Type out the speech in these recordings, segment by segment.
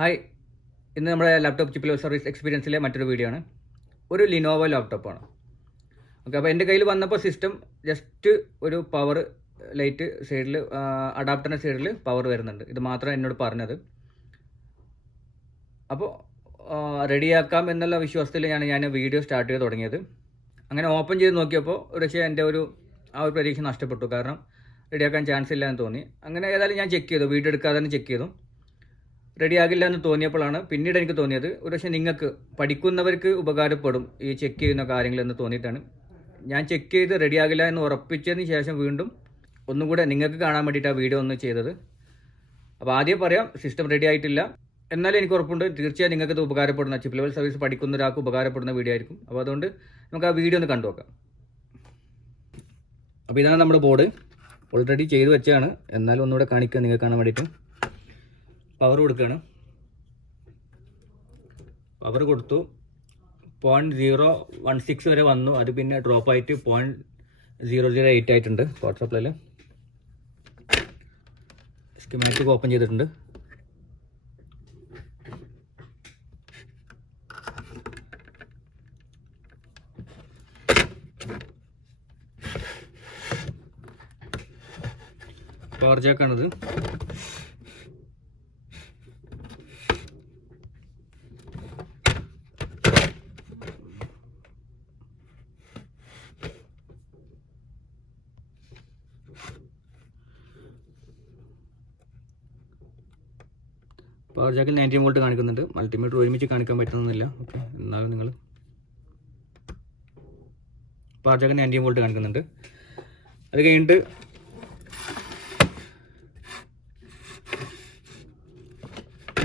Hi, ഇന്ന് നമ്മുടെ laptop chip level service എക്സ്പീരിയൻസിലെ മറ്റൊരു വീഡിയോ ആണ്. ഒരു ലിനോവോ ലാപ്ടോപ്പാണ്. ഓക്കെ, അപ്പോൾ എൻ്റെ കയ്യിൽ വന്നപ്പോൾ സിസ്റ്റം ജസ്റ്റ് ഒരു പവർ ലൈറ്റ് സൈഡിൽ, അഡാപ്റ്ററിൻ്റെ സൈഡിൽ പവർ വരുന്നുണ്ട്. ഇത് മാത്രമാണ് എന്നോട് പറഞ്ഞത്. അപ്പോൾ റെഡിയാക്കാം എന്നുള്ള വിശ്വാസത്തിലാണ് ഞാൻ വീഡിയോ സ്റ്റാർട്ട് ചെയ്ത് തുടങ്ങിയത്. അങ്ങനെ ഓപ്പൺ ചെയ്ത് നോക്കിയപ്പോൾ പക്ഷേ എൻ്റെ ഒരു പ്രതീക്ഷ നഷ്ടപ്പെട്ടു. കാരണം റെഡിയാക്കാൻ ചാൻസ് ഇല്ല എന്ന് തോന്നി. അങ്ങനെ ഏതായാലും ഞാൻ ചെക്ക് ചെയ്തു, വീഡിയോ എടുക്കാതെ തന്നെ ചെക്ക് ചെയ്തു. റെഡിയാകില്ല എന്ന് തോന്നിയപ്പോഴാണ് പിന്നീട് എനിക്ക് തോന്നിയത് പക്ഷേ നിങ്ങൾക്ക് പഠിക്കുന്നവർക്ക് ഉപകാരപ്പെടും ഈ ചെക്ക് ചെയ്യുന്ന കാര്യങ്ങളെന്ന് തോന്നിയിട്ടാണ് ഞാൻ ചെക്ക് ചെയ്ത് റെഡിയാകില്ല എന്ന് ഉറപ്പിച്ചതിന് ശേഷം വീണ്ടും ഒന്നും കൂടെ നിങ്ങൾക്ക് കാണാൻ വേണ്ടിയിട്ട് ആ വീഡിയോ ഒന്ന് ചെയ്തത്. അപ്പോൾ ആദ്യം പറയാം, സിസ്റ്റം റെഡി ആയിട്ടില്ല. എന്നാലും എനിക്ക് ഉറപ്പുണ്ട് തീർച്ചയായും നിങ്ങൾക്ക് ഇത് ഉപകാരപ്പെടുന്ന ചിപ്പ് ലെവൽ സർവീസ് പഠിക്കുന്ന ഒരാൾക്ക് ഉപകാരപ്പെടുന്ന വീഡിയോ ആയിരിക്കും. അപ്പോൾ അതുകൊണ്ട് നമുക്ക് ആ വീഡിയോ ഒന്ന് കണ്ടു നോക്കാം. അപ്പോൾ ഇതാണ് നമ്മുടെ ബോർഡ്. ഓൾറെഡി ചെയ്ത് വെച്ചാണ്, എന്നാലും ഒന്നുകൂടെ കാണിക്കുക നിങ്ങൾക്ക് കാണാൻ വേണ്ടിയിട്ട്. പവർ കൊടുക്കുകയാണ്. പവർ കൊടുത്തു. 0.016 വരെ വന്നു. അത് പിന്നെ ഡ്രോപ്പ് ആയിട്ട് 0.008 ആയിട്ടുണ്ട് പവർ സപ്ലൈയിൽ. സ്കീമാറ്റിക് ഓപ്പൺ ചെയ്തിട്ടുണ്ട്. പവർ ജാക്കാണിത്. പവർ ജാക്കിൽ 90 വോൾട്ട് കാണിക്കുന്നുണ്ട്. മൾട്ടിമീറ്റർ ഒരുമിച്ച് കാണിക്കാൻ പറ്റുന്നില്ല. ഓക്കെ, എന്നാലും നിങ്ങൾ പവർ ജാക്കിൽ 90 വോൾട്ട് കാണിക്കുന്നുണ്ട്. അത് കഴിഞ്ഞിട്ട്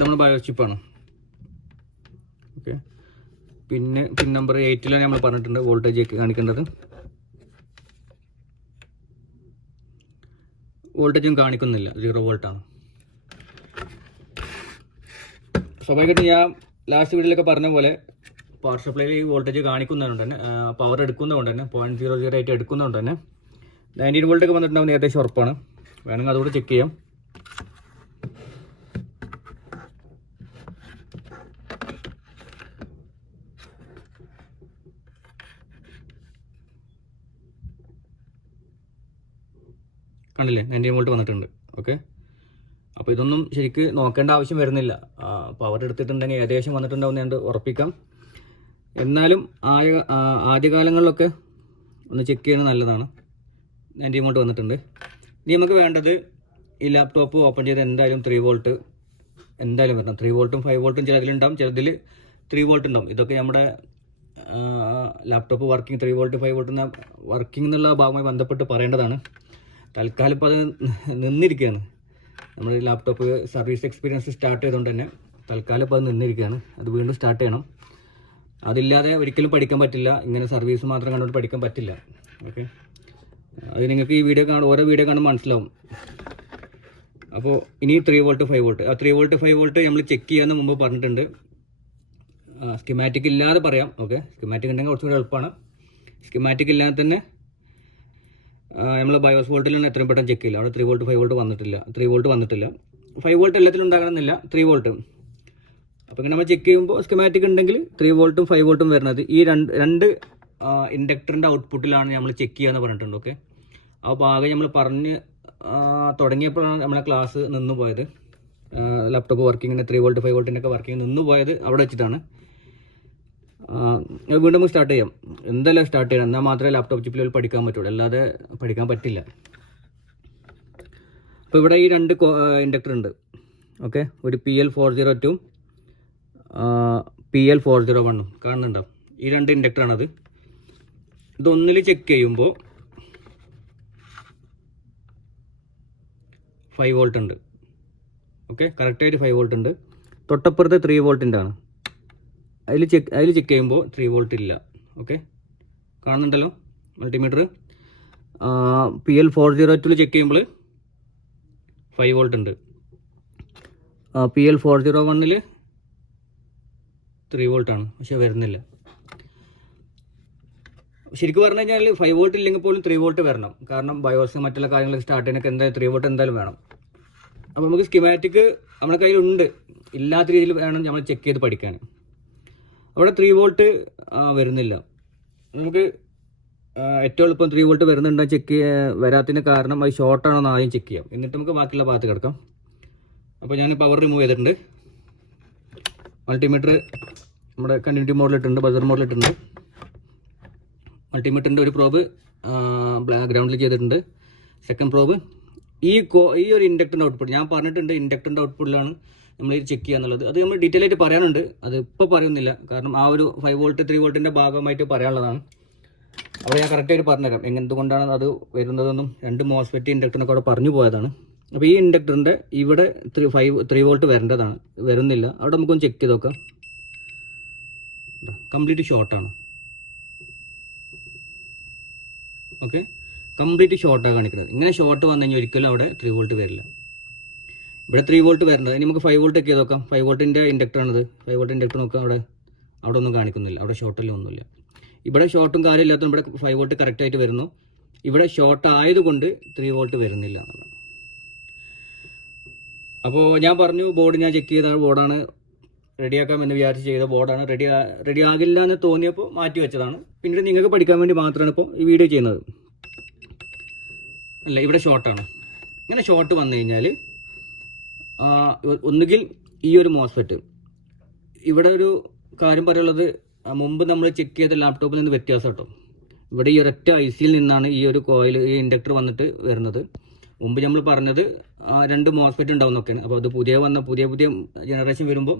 നമ്മൾ ബയോസ് ചിപ്പാണ്. ഓക്കെ, പിന്നെ പിൻ നമ്പർ 8 നമ്മൾ പറഞ്ഞിട്ടുണ്ട് വോൾട്ടേജ് കാണിക്കേണ്ടത്. വോൾട്ടേജും കാണിക്കുന്നില്ല, 0 വോൾട്ടാണ്. സ്വാഭാവികമായിട്ടും ഞാൻ ലാസ്റ്റ് വീഡിയോയിലൊക്കെ പറഞ്ഞ പോലെ പവർ സപ്ലൈയിൽ ഈ വോൾട്ടേജ് കാണിക്കുന്നതുകൊണ്ട് തന്നെ, പവർ എടുക്കുന്നതുകൊണ്ട് തന്നെ 0.008 എടുക്കുന്നതുകൊണ്ട് തന്നെ 19 വോൾട്ടൊക്കെ വന്നിട്ടുണ്ടാവുന്ന ഏകദേശം ഉറപ്പാണ്. വേണമെങ്കിൽ അതുകൂടെ ചെക്ക് ചെയ്യാം. കണ്ടില്ലേ, 19 വോൾട്ട് വന്നിട്ടുണ്ട്. ഓക്കെ, അപ്പോൾ ഇതൊന്നും ശരിക്ക് നോക്കേണ്ട ആവശ്യം വരുന്നില്ല. പവർ എടുത്തിട്ടുണ്ടെങ്കിൽ ഏകദേശം വന്നിട്ടുണ്ടാവും ഞാൻ ഉറപ്പിക്കാം. എന്നാലും ആദ്യകാലങ്ങളിലൊക്കെ ഒന്ന് ചെക്ക് ചെയ്യുന്നത് നല്ലതാണ്. 90 വോൾട്ട് വന്നിട്ടുണ്ട്. ഇനി നമുക്ക് വേണ്ടത് ഈ ലാപ്ടോപ്പ് ഓപ്പൺ ചെയ്ത് എന്തായാലും 3 വോൾട്ട് എന്തായാലും വരണം. 3 വോൾട്ടും 5 വോൾട്ടും ചിലതിലുണ്ടാവും, ചിലതിൽ 3 വോൾട്ട് ഉണ്ടാവും. ഇതൊക്കെ നമ്മുടെ laptop working 3 volt 5 volt working എന്നുള്ള ഭാഗമായി ബന്ധപ്പെട്ട് പറയേണ്ടതാണ്. തൽക്കാലം ഇപ്പോൾ അത് നിന്നിരിക്കുകയാണ്. നമ്മൾ ലാപ്ടോപ്പ് സർവീസ് എക്സ്പീരിയൻസ് സ്റ്റാർട്ട് ചെയ്തുകൊണ്ട് തന്നെ തൽക്കാലം ഇപ്പോൾ അത് നിന്നിരിക്കുകയാണ്. അത് വീണ്ടും സ്റ്റാർട്ട് ചെയ്യണം. അതില്ലാതെ ഒരിക്കലും പഠിക്കാൻ പറ്റില്ല. ഇങ്ങനെ സർവീസ് മാത്രം കണ്ടുകൊണ്ട് പഠിക്കാൻ പറ്റില്ല. ഓക്കെ, അത് നിങ്ങൾക്ക് ഈ വീഡിയോ ഓരോ വീഡിയോ കാണുമ്പോൾ മനസ്സിലാവും. അപ്പോൾ ഇനി 3 വോൾട്ട് 5 വോൾട്ട് 3 വോൾട്ട് 5 വോൾട്ട് നമ്മൾ ചെക്ക് ചെയ്യാമെന്ന് മുമ്പ് പറഞ്ഞിട്ടുണ്ട്. സ്കീമാറ്റിക് ഇല്ലാതെ പറയാം. ഓക്കെ, സ്കീമാറ്റിക് ഉണ്ടെങ്കിൽ കുറച്ചുകൂടി എളുപ്പമാണ്. സ്കീമാറ്റിക് ഇല്ലാതെ തന്നെ നമ്മൾ ബയോസ് വോൾട്ടിലാണ് എത്രയും പെട്ടെന്ന് ചെക്ക് ചെയ്യില്ല. അവിടെ 3 വോൾട്ട് 5 വോൾട്ട് വന്നിട്ടില്ല. 3 വോൾട്ട് വന്നിട്ടില്ല. 5 വോൾട്ട് എല്ലാത്തിലും ഉണ്ടാകണമെന്നില്ല, 3 വോൾട്ട്. അപ്പോൾ ഇങ്ങനെ നമ്മൾ ചെക്ക് ചെയ്യുമ്പോൾ സ്കീമാറ്റിക് ഉണ്ടെങ്കിൽ 3 വോൾട്ടും 5 വോൾട്ടും വരുന്നത് ഈ രണ്ട് ഇൻഡക്ടറിൻ്റെ ഔട്ട്പുട്ടിലാണ് നമ്മൾ ചെക്ക് ചെയ്യാന്ന് പറഞ്ഞിട്ടുണ്ട്. ഓക്കെ, അപ്പോൾ ആകെ നമ്മൾ പറഞ്ഞ് തുടങ്ങിയപ്പോഴാണ് നമ്മളെ ക്ലാസ് നിന്ന് പോയത്. ലാപ്ടോപ്പ് വർക്കിങ്ങിന് 3 വോൾട്ട് 5 വോൾട്ടിൻ്റെ ഒക്കെ വർക്കിംഗ് നിന്ന് പോയത് അവിടെ വെച്ചിട്ടാണ്. വീണ്ടും നമുക്ക് സ്റ്റാർട്ട് ചെയ്യാം. എന്തായാലും സ്റ്റാർട്ട് ചെയ്യണം, എന്നാൽ മാത്രമേ ലാപ്ടോപ്പ് ചിപ്പിൽ പഠിക്കാൻ പറ്റുള്ളൂ, അല്ലാതെ പഠിക്കാൻ പറ്റില്ല. അപ്പോൾ ഇവിടെ ഈ 2 ഇൻഡക്ടർ ഉണ്ട്. ഓക്കെ, ഒരു PL402 PL401 കാണുന്നുണ്ടോ? ഈ 2 ഇൻഡക്ടറാണത്. ഇതൊന്നിൽ ചെക്ക് ചെയ്യുമ്പോൾ 5 വോൾട്ട് ഉണ്ട്. ഓക്കെ, കറക്റ്റായിട്ട് 5 വോൾട്ട് ഉണ്ട്. തൊട്ടപ്പുറത്ത് 3 വോൾട്ടിൻ്റെ ആണ്. അതിൽ ചെക്ക് ചെയ്യുമ്പോൾ 3 വോൾട്ട് ഇല്ല. ഓക്കെ, കാണുന്നുണ്ടല്ലോ മൾട്ടിമീറ്റർ. PL402 ചെക്ക് ചെയ്യുമ്പോൾ 5 വോൾട്ട് ഉണ്ട്. PL401 3 വോൾട്ടാണ്, പക്ഷെ വരുന്നില്ല. ശരിക്കും പറഞ്ഞു കഴിഞ്ഞാൽ 5 വോൾട്ട് ഇല്ലെങ്കിൽ പോലും 3 വോൾട്ട് വരണം. കാരണം ബയോസ് മറ്റുള്ള കാര്യങ്ങളൊക്കെ സ്റ്റാർട്ട് ചെയ്യാനൊക്കെ എന്തായാലും 3 വോൾട്ട് എന്തായാലും വേണം. അപ്പോൾ നമുക്ക് സ്കീമാറ്റിക് നമ്മുടെ കയ്യിലുണ്ട്. ഇല്ലാത്ത രീതിയിൽ വേണം നമ്മൾ ചെക്ക് ചെയ്ത് പഠിക്കാൻ. അവിടെ 3 വോൾട്ട് വരുന്നില്ല. നമുക്ക് ഏറ്റവും എളുപ്പം 3 വോൾട്ട് വരുന്നുണ്ടോ ചെക്ക് വരാത്തതിന് കാരണം അത് ഷോർട്ടാണോ എന്ന് ആദ്യം ചെക്ക് ചെയ്യാം. എന്നിട്ട് നമുക്ക് ബാക്കിയുള്ള ഭാഗത്ത് കിടക്കാം. അപ്പോൾ ഞാൻ പവർ റിമൂവ് ചെയ്തിട്ടുണ്ട്. മൾട്ടിമീറ്റർ നമ്മുടെ കണ്ടിന്യൂറ്റി മോഡിലിട്ടുണ്ട്, ബസർ മോഡിലിട്ടുണ്ട്. മൾട്ടിമീറ്ററിൻ്റെ ഒരു പ്രോബ് ഗ്രൗണ്ടിൽ ചെയ്തിട്ടുണ്ട്. സെക്കൻഡ് പ്രോബ് ഈ ഒരു ഇൻഡക്ടറിൻ്റെ ഔട്ട്പുട്ട് ഞാൻ പറഞ്ഞിട്ടുണ്ട്. ഇൻഡക്ടറിൻ്റെ ഔട്ട്പുട്ടിലാണ് നമ്മൾ ഇത് ചെക്ക് ചെയ്യുക എന്നുള്ളത്. അത് നമ്മൾ ഡീറ്റെയിൽ ആയിട്ട് പറയാനുണ്ട്. അത് ഇപ്പോൾ പറയുന്നില്ല, കാരണം ആ ഒരു 5 വോൾട്ട് 3 വോൾട്ടിൻ്റെ ഭാഗമായിട്ട് പറയാനുള്ളതാണ്. അപ്പോൾ ഞാൻ കറക്റ്റായിട്ട് പറഞ്ഞുതരാം എന്തുകൊണ്ടാണ് അത് വരുന്നതെന്നും 2 മോസ്ഫെറ്റ് ഇൻഡക്ടറിനൊക്കെ അവിടെ പറഞ്ഞു പോയതാണ്. അപ്പോൾ ഈ ഇൻഡക്ടറിൻ്റെ ഇവിടെ 3 വോൾട്ട് വരേണ്ടതാണ്, വരുന്നില്ല. അവിടെ നമുക്കൊന്ന് ചെക്ക് ചെയ്ത് നോക്കാം. കംപ്ലീറ്റ് ഷോർട്ടാണ്. ഓക്കെ, കംപ്ലീറ്റ് ഷോർട്ടാണ് കാണിക്കുന്നത്. ഇങ്ങനെ ഷോർട്ട് വന്നു കഴിഞ്ഞാൽ ഒരിക്കലും അവിടെ 3 വോൾട്ട് വരില്ല. ഇവിടെ 3 വോൾട്ട് വരേണ്ടത്. ഇനി നമുക്ക് 5 വോൾട്ട് ഒക്കെ നോക്കാം. 5 വോൾട്ടിൻ്റെ ഇൻഡക്ടറാണിത്. 5 വോൾട്ട് ഇൻഡക്ടർ നോക്കാം. അവിടെ ഒന്നും കാണിക്കുന്നില്ല. അവിടെ ഷോർട്ടെല്ലാം ഒന്നുമില്ല. ഇവിടെ ഷോർട്ടും കാര്യമില്ലാത്ത ഇവിടെ 5 വോൾട്ട് കറക്റ്റായിട്ട് വരുന്നു. ഇവിടെ ഷോർട്ട് ആയതുകൊണ്ട് 3 വോൾട്ട് വരുന്നില്ല എന്നുള്ളത്. അപ്പോൾ ഞാൻ പറഞ്ഞു ബോർഡ് ഞാൻ ചെക്ക് ചെയ്ത ബോർഡാണ്, റെഡിയാക്കാമെന്ന് വിചാരിച്ച് ചെയ്ത ബോർഡാണ്. റെഡി ആകില്ല എന്ന് തോന്നിയപ്പോൾ മാറ്റി വെച്ചതാണ്. പിന്നീട് നിങ്ങൾക്ക് പഠിക്കാൻ വേണ്ടി മാത്രമാണ് ഇപ്പോൾ ഈ വീഡിയോ ചെയ്യുന്നത്. അല്ല, ഇവിടെ ഷോർട്ടാണ്. ഇങ്ങനെ ഷോർട്ട് വന്നു കഴിഞ്ഞാൽ ഒന്നുകിൽ ഈ ഒരു മോസ്ഫെറ്റ്, ഇവിടെ ഒരു കാര്യം പറയുള്ളത്, മുമ്പ് നമ്മൾ ചെക്ക് ചെയ്ത ലാപ്ടോപ്പിൽ നിന്ന് വ്യത്യാസം കേട്ടോ. ഇവിടെ ഈ ഒരൊറ്റ ICയിൽ നിന്നാണ് ഈ ഒരു കോയിൽ, ഈ ഇൻഡക്ടർ വന്നിട്ട് വരുന്നത്. മുമ്പ് നമ്മൾ പറഞ്ഞത് 2 മോസ്ഫെറ്റ് ഉണ്ടാവും എന്നൊക്കെയാണ്. അപ്പോൾ അത് പുതിയ ജനറേഷൻ വരുമ്പോൾ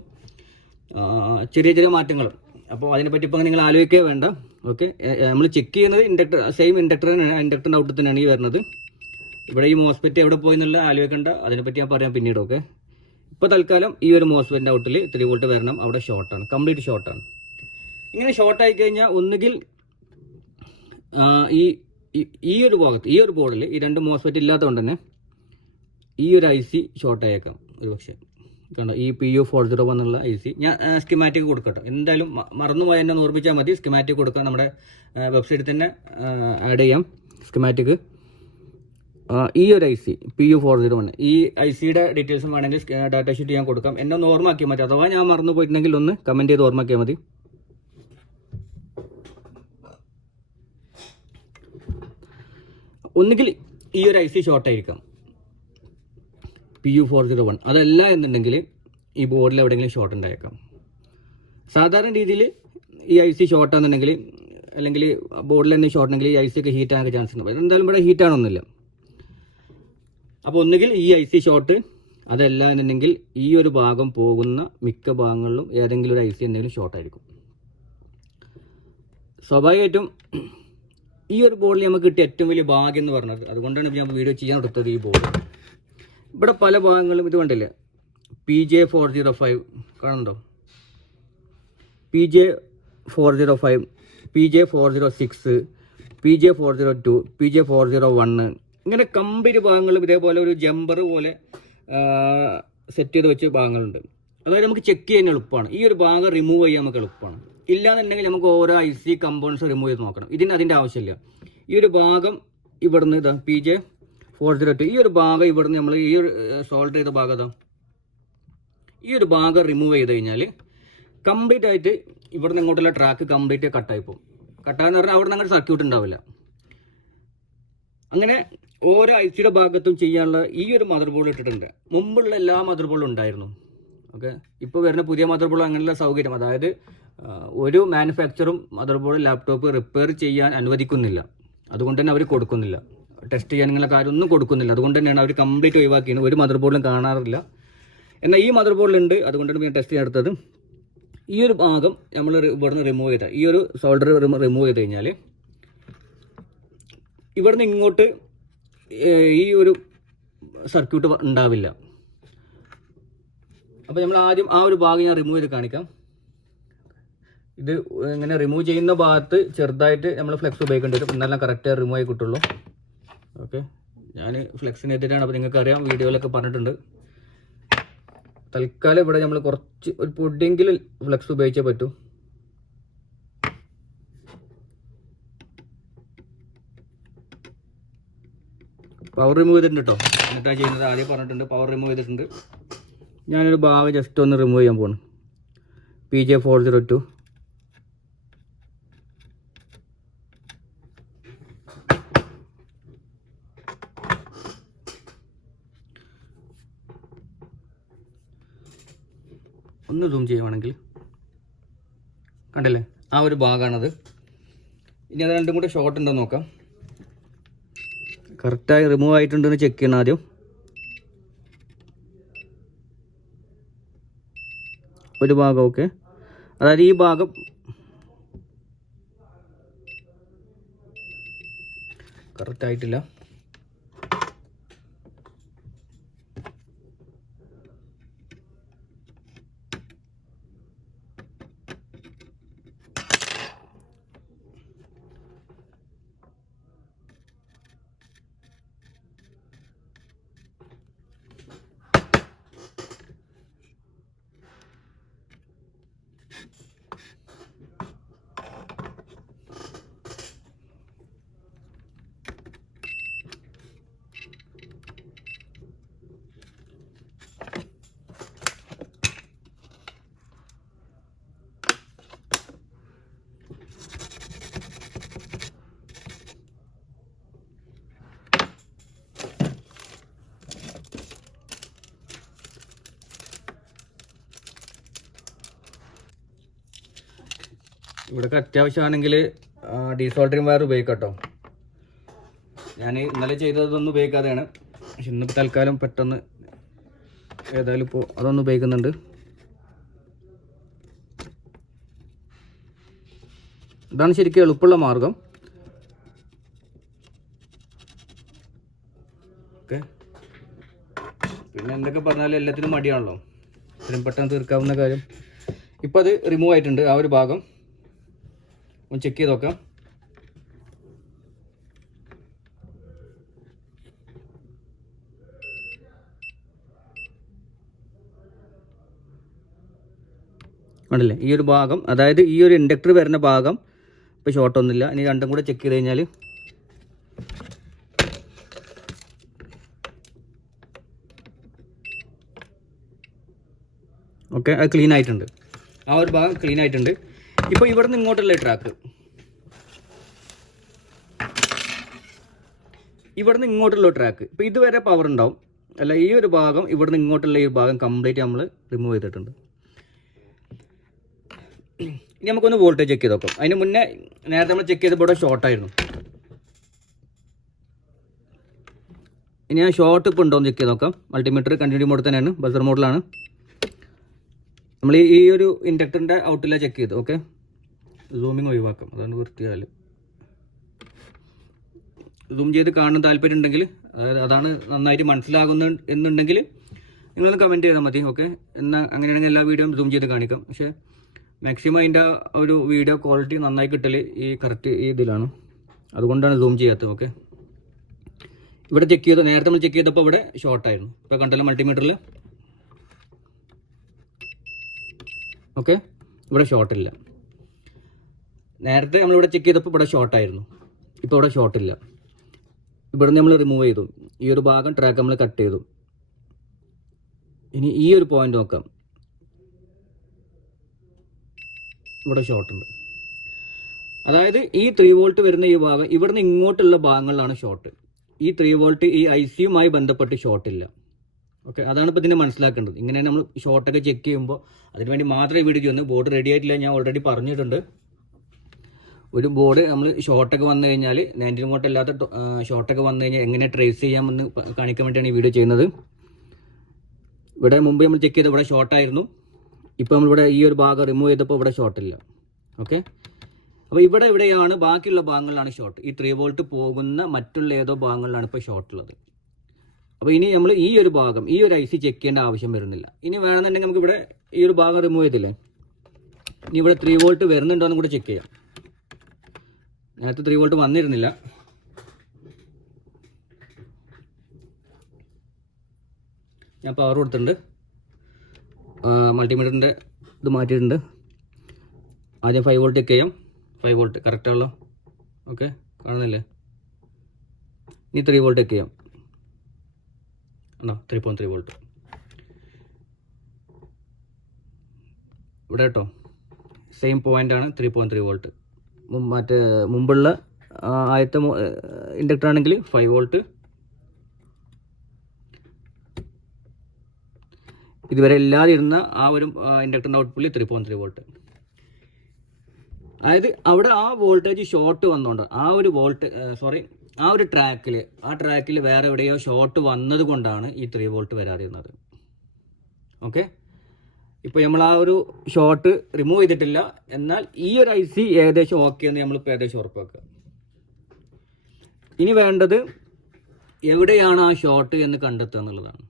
ചെറിയ മാറ്റങ്ങൾ. അപ്പോൾ അതിനെപ്പറ്റി ഇപ്പോൾ നിങ്ങൾ ആലോചിക്കുക വേണ്ട. ഓക്കെ, നമ്മൾ ചെക്ക് ചെയ്യുന്നത് ഇൻഡക്ടർ, സെയിം ഇൻഡക്ടർ തന്നെയാണ്. ഇൻഡക്ടറിൻ്റെ ഔട്ടിൽ തന്നെയാണ് ഈ വരുന്നത്. ഇവിടെ ഈ മോസ്ഫെറ്റ് എവിടെ പോയി എന്നുള്ള ആലോചിക്കേണ്ട, അതിനെപ്പറ്റി ഞാൻ പറയാം പിന്നീട്. ഓക്കെ, ഇപ്പോൾ തൽക്കാലം ഈ ഒരു മോസ്ഫെറ്റിൻ്റെ ഔട്ടിൽ 3 വോൾട്ട് വരണം. അവിടെ ഷോർട്ടാണ്, കംപ്ലീറ്റ് ഷോർട്ടാണ്. ഇങ്ങനെ ഷോർട്ടായി കഴിഞ്ഞാൽ ഒന്നുകിൽ ഈ ഒരു ഭാഗത്ത്, ഈ ഒരു ബോർഡിൽ ഈ 2 മോസ്ഫെറ്റ് ഇല്ലാത്തതുകൊണ്ട് തന്നെ ഈ ഒരു IC ഷോർട്ടായേക്കാം ഒരു പക്ഷേ. കണ്ടോ, ഈ PU401 എന്നുള്ള IC ഞാൻ സ്കിമാറ്റിക് കൊടുക്കട്ടെ. എന്തായാലും മറന്നുപോയി എന്നെ ഓർമ്മിച്ചാൽ മതി. സ്കിമാറ്റിക് കൊടുക്കാം, നമ്മുടെ വെബ്സൈറ്റിൽ തന്നെ ആഡ് ചെയ്യാം സ്കിമാറ്റിക്. ഈ ഒരു IC PU401, ഈ ICയുടെ ഡീറ്റെയിൽസും വേണമെങ്കിൽ ഡാറ്റ ഷീറ്റ് ഞാൻ കൊടുക്കാം. എന്നെ ഒന്ന് ഓർമ്മാക്കിയാൽ മതി. അഥവാ ഞാൻ മറന്നു പോയിട്ടുണ്ടെങ്കിൽ ഒന്ന് കമൻറ്റ് ചെയ്ത് ഓർമ്മാക്കിയാൽ മതി. ഒന്നുകിൽ ഈ ഒരു IC ഷോർട്ടായിരിക്കാം, PU401. അതല്ല എന്നുണ്ടെങ്കിൽ ഈ ബോർഡിൽ എവിടെയെങ്കിലും ഷോർട്ട് ഉണ്ടായേക്കാം. സാധാരണ രീതിയിൽ ഈ IC ഷോർട്ടാണെന്നുണ്ടെങ്കിൽ, അല്ലെങ്കിൽ ബോർഡിൽ തന്നെ ഷോർട്ട് ഉണ്ടെങ്കിൽ ഈ IC ഒക്കെ ഹീറ്റ് ആകാൻ ചാൻസ് ഉണ്ട്. എന്തായാലും ഇവിടെ ഹീറ്റ് ആണൊന്നുമില്ല. അപ്പോൾ ഒന്നുകിൽ ഈ IC ഷോർട്ട്, അതല്ല എന്നുണ്ടെങ്കിൽ ഈ ഒരു ഭാഗം പോകുന്ന മിക്ക ഭാഗങ്ങളിലും ഏതെങ്കിലും ഒരു IC എന്തെങ്കിലും ഷോർട്ടായിരിക്കും. സ്വാഭാവികമായിട്ടും ഈ ഒരു ബോർഡിൽ നമുക്ക് കിട്ടിയ ഏറ്റവും വലിയ ഭാഗ്യം എന്ന് പറഞ്ഞത്, അതുകൊണ്ടാണ് ഞാൻ വീഡിയോ ചെയ്യാൻ എടുത്തത്. ഈ ബോർഡ് ഇവിടെ പല ഭാഗങ്ങളും ഇത് കണ്ടില്ലേ, PJ405 കാണുന്നുണ്ടോ, PJ405, PJ406, PJ402, PJ401, ഇങ്ങനെ കമ്പനി ഭാഗങ്ങളും ഇതേപോലെ ഒരു ജമ്പർ പോലെ സെറ്റ് ചെയ്ത് വെച്ച ഭാഗങ്ങളുണ്ട്. അതായത് നമുക്ക് ചെക്ക് ചെയ്യാൻ എളുപ്പമാണ്. ഈ ഒരു ഭാഗം റിമൂവ് ചെയ്യാൻ നമുക്ക് എളുപ്പമാണ്. ഇല്ലാന്നുണ്ടെങ്കിൽ നമുക്ക് ഓരോ IC കമ്പോണൻസ് റിമൂവ് ചെയ്ത് നോക്കണം. അതിൻ്റെ ആവശ്യമില്ല. ഈ ഒരു ഭാഗം ഇവിടുന്ന് ഇതാ PJ402, ഈ ഒരു ഭാഗം ഇവിടുന്ന് നമ്മൾ ഈ ഒരു സോൾഡർ ചെയ്ത ഭാഗം ഇതാ, ഈ ഒരു ഭാഗം റിമൂവ് ചെയ്ത് കഴിഞ്ഞാൽ കംപ്ലീറ്റ് ആയിട്ട് ഇവിടുന്ന് ഇങ്ങോട്ടുള്ള ട്രാക്ക് കംപ്ലീറ്റ് കട്ടായി പോകും. കട്ടാന്ന് പറഞ്ഞാൽ അവിടെ നിന്ന് അങ്ങനെ സർക്യൂട്ട് ഉണ്ടാവില്ല. അങ്ങനെ ഓരോ ICയുടെ ഭാഗത്തും ചെയ്യാനുള്ള ഈ ഒരു മദർ ബോർഡ് ഇട്ടിട്ടുണ്ട്. മുമ്പുള്ള എല്ലാ മദർ ബോർഡും ഉണ്ടായിരുന്നു. ഓക്കെ, ഇപ്പോൾ വരുന്ന പുതിയ മദർ ബോർഡ് അങ്ങനെയുള്ള സൗകര്യം, അതായത് ഒരു മാനുഫാക്ചറും മദർ ബോർഡ് ലാപ്ടോപ്പ് റിപ്പയർ ചെയ്യാൻ അനുവദിക്കുന്നില്ല. അതുകൊണ്ട് തന്നെ അവർ കൊടുക്കുന്നില്ല. ടെസ്റ്റ് ചെയ്യാൻ നിങ്ങളെ കാര്യമൊന്നും കൊടുക്കുന്നില്ല. അതുകൊണ്ട് തന്നെയാണ് അവർ കംപ്ലീറ്റ് ഒഴിവാക്കിയത്. ഒരു മദർ ബോർഡിലും കാണാറില്ല. എന്നാൽ ഈ മദർ ബോർഡിലുണ്ട്. അതുകൊണ്ടാണ് ഞാൻ ടെസ്റ്റ് ചെയ്യാൻ എടുത്തത്. ഈ ഒരു ഭാഗം നമ്മൾ ഇവിടുന്ന് റിമൂവ് ചെയ്താൽ, ഈ ഒരു സോൾഡർ റിമൂവ് ചെയ്ത് കഴിഞ്ഞാൽ ഇവിടുന്ന് ഇങ്ങോട്ട് ഈ ഒരു സർക്യൂട്ട് ഉണ്ടാവില്ല. അപ്പോൾ നമ്മൾ ആദ്യം ആ ഒരു ഭാഗം ഞാൻ റിമൂവ് ചെയ്ത് കാണിക്കാം. ഇത് ഇങ്ങനെ റിമൂവ് ചെയ്യുന്ന ഭാഗത്ത് ചെറുതായിട്ട് നമ്മൾ ഫ്ലെക്സ് ഉപയോഗിക്കേണ്ടി വരും, എന്നാലും കറക്റ്റായി റിമൂവ് ആയി കിട്ടുള്ളൂ. ഓക്കെ, ഞാൻ ഫ്ലെക്സിനെതിരാണ്. അപ്പോൾ നിങ്ങൾക്കറിയാം, വീഡിയോയിലൊക്കെ പറഞ്ഞിട്ടുണ്ട്. തൽക്കാലം ഇവിടെ നമ്മൾ കുറച്ച് ഒരു പൊടിയെങ്കിലും ഫ്ലെക്സ് ഉപയോഗിച്ചേ പറ്റൂ. പവർ റിമൂവ് ചെയ്തിട്ടുണ്ട് കേട്ടോ. എന്നിട്ടാണ് ചെയ്യുന്നത്. ആദ്യം പറഞ്ഞിട്ടുണ്ട് പവർ റിമൂവ് ചെയ്തിട്ടുണ്ട്. ഞാനൊരു ഭാഗം ജസ്റ്റ് ഒന്ന് റിമൂവ് ചെയ്യാൻ പോകണം. PJ402 ഒന്ന് സൂം ചെയ്യുവാണെങ്കിൽ കണ്ടില്ലേ, ആ ഒരു ഭാഗമാണത്. ഇനി അത് രണ്ടും കൂടെ ഷോർട്ട് ഉണ്ടോ നോക്കാം. കറക്റ്റായി റിമൂവ് ആയിട്ടുണ്ടെന്ന് ചെക്ക് ചെയ്യണം ആദ്യം. ഒരു ഭാഗം ഓക്കെ, അതായത് ഈ ഭാഗം കറക്റ്റായിട്ടില്ല. ഇവിടെയൊക്കെ അത്യാവശ്യമാണെങ്കിൽ ഡീസോൾട്ടറിങ് വയർ ഉപയോഗിക്കാം കേട്ടോ. ഞാൻ ഇന്നലെ ചെയ്തതൊന്നും ഉപയോഗിക്കാതെയാണ്, പക്ഷെ ഇന്നിപ്പോൾ തൽക്കാലം പെട്ടെന്ന് ഏതായാലും ഇപ്പോൾ അതൊന്നും ഉപയോഗിക്കുന്നുണ്ട്. ഇതാണ് ശരിക്കും എളുപ്പമുള്ള മാർഗം. ഓക്കെ, പിന്നെ എന്തൊക്കെ പറഞ്ഞാലും എല്ലാത്തിനും മടിയാണല്ലോ, ഇത്രയും പെട്ടെന്ന് തീർക്കാവുന്ന കാര്യം. ഇപ്പോൾ അത് റിമൂവ് ആയിട്ടുണ്ട്. ആ ഒരു ഭാഗം ഒന്ന് ചെക്ക് ചെയ്ത് നോക്കാം. കണ്ടില്ലേ, ഈ ഒരു ഭാഗം, അതായത് ഈ ഒരു ഇൻഡക്ടർ വരുന്ന ഭാഗം ഇപ്പോൾ ഷോർട്ടൊന്നുമില്ല. ഇനി രണ്ടും കൂടെ ചെക്ക് ചെയ്ത് കഴിഞ്ഞാൽ ഓക്കെ, അത് ക്ലീൻ ആയിട്ടുണ്ട്. ആ ഒരു ഭാഗം ക്ലീൻ ആയിട്ടുണ്ട്. ഇപ്പോൾ ഇവിടെ നിന്ന് ഇങ്ങോട്ടുള്ള ട്രാക്ക്, ഇവിടെ നിന്ന് ഇങ്ങോട്ടുള്ള ട്രാക്ക്, ഇപ്പോൾ ഇതുവരെ പവർ ഉണ്ടാവും അല്ല. ഈ ഒരു ഭാഗം ഇവിടെ നിന്ന് ഇങ്ങോട്ടുള്ള ഈ ഭാഗം കംപ്ലീറ്റ് നമ്മൾ റിമൂവ് ചെയ്തിട്ടുണ്ട്. ഇനി നമുക്കൊന്ന് വോൾട്ടേജ് ചെക്ക് ചെയ്ത് നോക്കാം. അതിന് മുന്നേ നേരത്തെ നമ്മൾ ചെക്ക് ചെയ്തപ്പോൾ ഇവിടെ ഷോർട്ടായിരുന്നു. ഇനി ഞാൻ ഷോർട്ട് ഇപ്പോൾ ഉണ്ടോ എന്ന് ചെക്ക് ചെയ്ത് നോക്കാം. മൾട്ടിമീറ്റർ കണ്ടിന്യൂ മോഡ് തന്നെയാണ്, ബസർ മോഡിലാണ്. നമ്മൾ ഈ ഒരു ഇൻഡക്ടറിൻ്റെ ഔട്ടിലാണ് ചെക്ക് ചെയ്ത്. ഓക്കെ, സൂമിങ് ഒഴിവാക്കാം, അതാണ് വൃത്തിയാൽ. സൂം ചെയ്ത് കാണാൻ താല്പര്യം ഉണ്ടെങ്കിൽ, അതായത് അതാണ് നന്നായിട്ട് മനസ്സിലാകുന്ന എന്നുണ്ടെങ്കിൽ നിങ്ങളൊന്ന് കമൻറ്റ് ചെയ്താൽ മതി. ഓക്കെ, എന്നാൽ അങ്ങനെയാണെങ്കിൽ എല്ലാ വീഡിയോയും സൂം ചെയ്ത് കാണിക്കാം. പക്ഷേ മാക്സിമം അതിൻ്റെ ഒരു വീഡിയോ ക്വാളിറ്റി നന്നായി കിട്ടൽ ഈ കറക്റ്റ് ഈ ഇതിലാണ്, അതുകൊണ്ടാണ് സൂം ചെയ്യാത്തത്. ഓക്കെ, ഇവിടെ ചെക്ക് ചെയ്ത്, നേരത്തെ നമ്മൾ ചെക്ക് ചെയ്തപ്പോൾ ഇവിടെ ഷോർട്ടായിരുന്നു. ഇപ്പോൾ കണ്ടല്ലോ മൾട്ടിമീറ്ററിൽ. ഓക്കെ, ഇവിടെ ഷോർട്ടില്ല. നേരത്തെ നമ്മളിവിടെ ചെക്ക് ചെയ്തപ്പോൾ ഇവിടെ ഷോർട്ടായിരുന്നു, ഇപ്പോൾ ഇവിടെ ഷോർട്ടില്ല. ഇവിടുന്ന് നമ്മൾ റിമൂവ് ചെയ്തു, ഈ ഒരു ഭാഗം ട്രാക്ക് നമ്മൾ കട്ട് ചെയ്തു. ഇനി ഈ ഒരു പോയിന്റ് നോക്കാം, ഇവിടെ ഷോർട്ടുണ്ട്. അതായത് ഈ 3 വോൾട്ട് വരുന്ന ഈ ഭാഗം, ഇവിടുന്ന് ഇങ്ങോട്ടുള്ള ഭാഗങ്ങളിലാണ് ഷോർട്ട്. ഈ 3 വോൾട്ട് ഈ ICയുമായി ബന്ധപ്പെട്ട് ഷോർട്ടില്ല. ഓക്കെ, അതാണ് ഇപ്പോൾ ഇതിനെ മനസ്സിലാക്കേണ്ടത്. ഇങ്ങനെയാണ് നമ്മൾ ഷോർട്ടൊക്കെ ചെക്ക് ചെയ്യുമ്പോൾ. അതിനുവേണ്ടി മാത്രമേ വീഡിയോ ചെയ്യുന്നു. ബോർഡ് റെഡി ആയിട്ടില്ല, ഞാൻ ഓൾറെഡി പറഞ്ഞിട്ടുണ്ട്. ഒരു ബോർഡ് നമ്മൾ ഷോർട്ടൊക്കെ വന്നു കഴിഞ്ഞാൽ, 19 വോൾട്ട് അല്ലാത്ത ഷോർട്ടൊക്കെ വന്നു കഴിഞ്ഞാൽ എങ്ങനെ ട്രേസ് ചെയ്യാമെന്ന് കാണിക്കാൻ വേണ്ടിയാണ് ഈ വീഡിയോ ചെയ്യുന്നത്. ഇവിടെ മുമ്പ് നമ്മൾ ചെക്ക് ചെയ്ത് ഇവിടെ ഷോർട്ടായിരുന്നു. ഇപ്പോൾ നമ്മളിവിടെ ഈ ഒരു ഭാഗം റിമൂവ് ചെയ്തപ്പോൾ ഇവിടെ ഷോർട്ടില്ല. ഓക്കെ, അപ്പോൾ ഇവിടെയാണ് ബാക്കിയുള്ള ഭാഗങ്ങളിലാണ് ഷോർട്ട്. ഈ 3 വോൾട്ട് പോകുന്ന മറ്റുള്ള ഏതോ ഭാഗങ്ങളിലാണ് ഇപ്പോൾ ഷോർട്ടുള്ളത്. അപ്പോൾ ഇനി നമ്മൾ ഈ ഒരു ഭാഗം, ഈ ഒരു IC ചെക്ക് ചെയ്യേണ്ട ആവശ്യം വരുന്നില്ല. ഇനി വേണമെന്നുണ്ടെങ്കിൽ നമുക്ക് ഇവിടെ ഈ ഒരു ഭാഗം റിമൂവ് ചെയ്തില്ലേ, ഇനി ഇവിടെ 3 വോൾട്ട് വരുന്നുണ്ടോ എന്നും കൂടെ ചെക്ക് ചെയ്യാം. നേരത്തെ 3 വോൾട്ട് വന്നിരുന്നില്ല. ഞാൻ പവർ കൊടുത്തിട്ടുണ്ട്, മൾട്ടിമീറ്ററിൻ്റെ ഇത് മാറ്റിയിട്ടുണ്ട്. ആദ്യം 5 വോൾട്ട് ചെക്ക് ചെയ്യാം. 5 വോൾട്ട് കറക്റ്റാണല്ലോ. ഓക്കെ, കാണുന്നില്ലേ? ഇനി 3 വോൾട്ട് ചെക്ക് ചെയ്യാം. ആണോ, 3.3 വോൾട്ട്. ഇവിടെ കേട്ടോ സെയിം പോയിൻ്റാണ് 3.3 വോൾട്ട്. മറ്റേ മുമ്പുള്ള ആദ്യത്തെ ഇൻഡക്ടർ ആണെങ്കിൽ 5 വോൾട്ട്. ഇതുവരെ ഇല്ലാതെ ഇരുന്ന ആ ഒരു ഇൻഡക്ടറിൻ്റെ ഔട്ട്പുട്ടിൽ 3.3 വോൾട്ട്. അതായത് അവിടെ ആ വോൾട്ടേജ് ഷോർട്ട് വന്നുകൊണ്ട് ആ ഒരു ട്രാക്കിൽ വേറെ എവിടെയോ ഷോർട്ട് വന്നത് കൊണ്ടാണ് ഈ 3 വോൾട്ട് വരാതിരുന്നത്. ഓക്കെ, ഇപ്പോൾ നമ്മൾ ആ ഒരു ഷോർട്ട് റിമൂവ് ചെയ്തിട്ടില്ല, എന്നാൽ ഈ ഒരു IC ഏകദേശം ഓക്കെ എന്ന് നമ്മളിപ്പോൾ ഏകദേശം ഉറപ്പാക്കുക. ഇനി വേണ്ടത് എവിടെയാണ് ആ ഷോർട്ട് എന്ന് കണ്ടെത്തുക എന്നുള്ളതാണ്.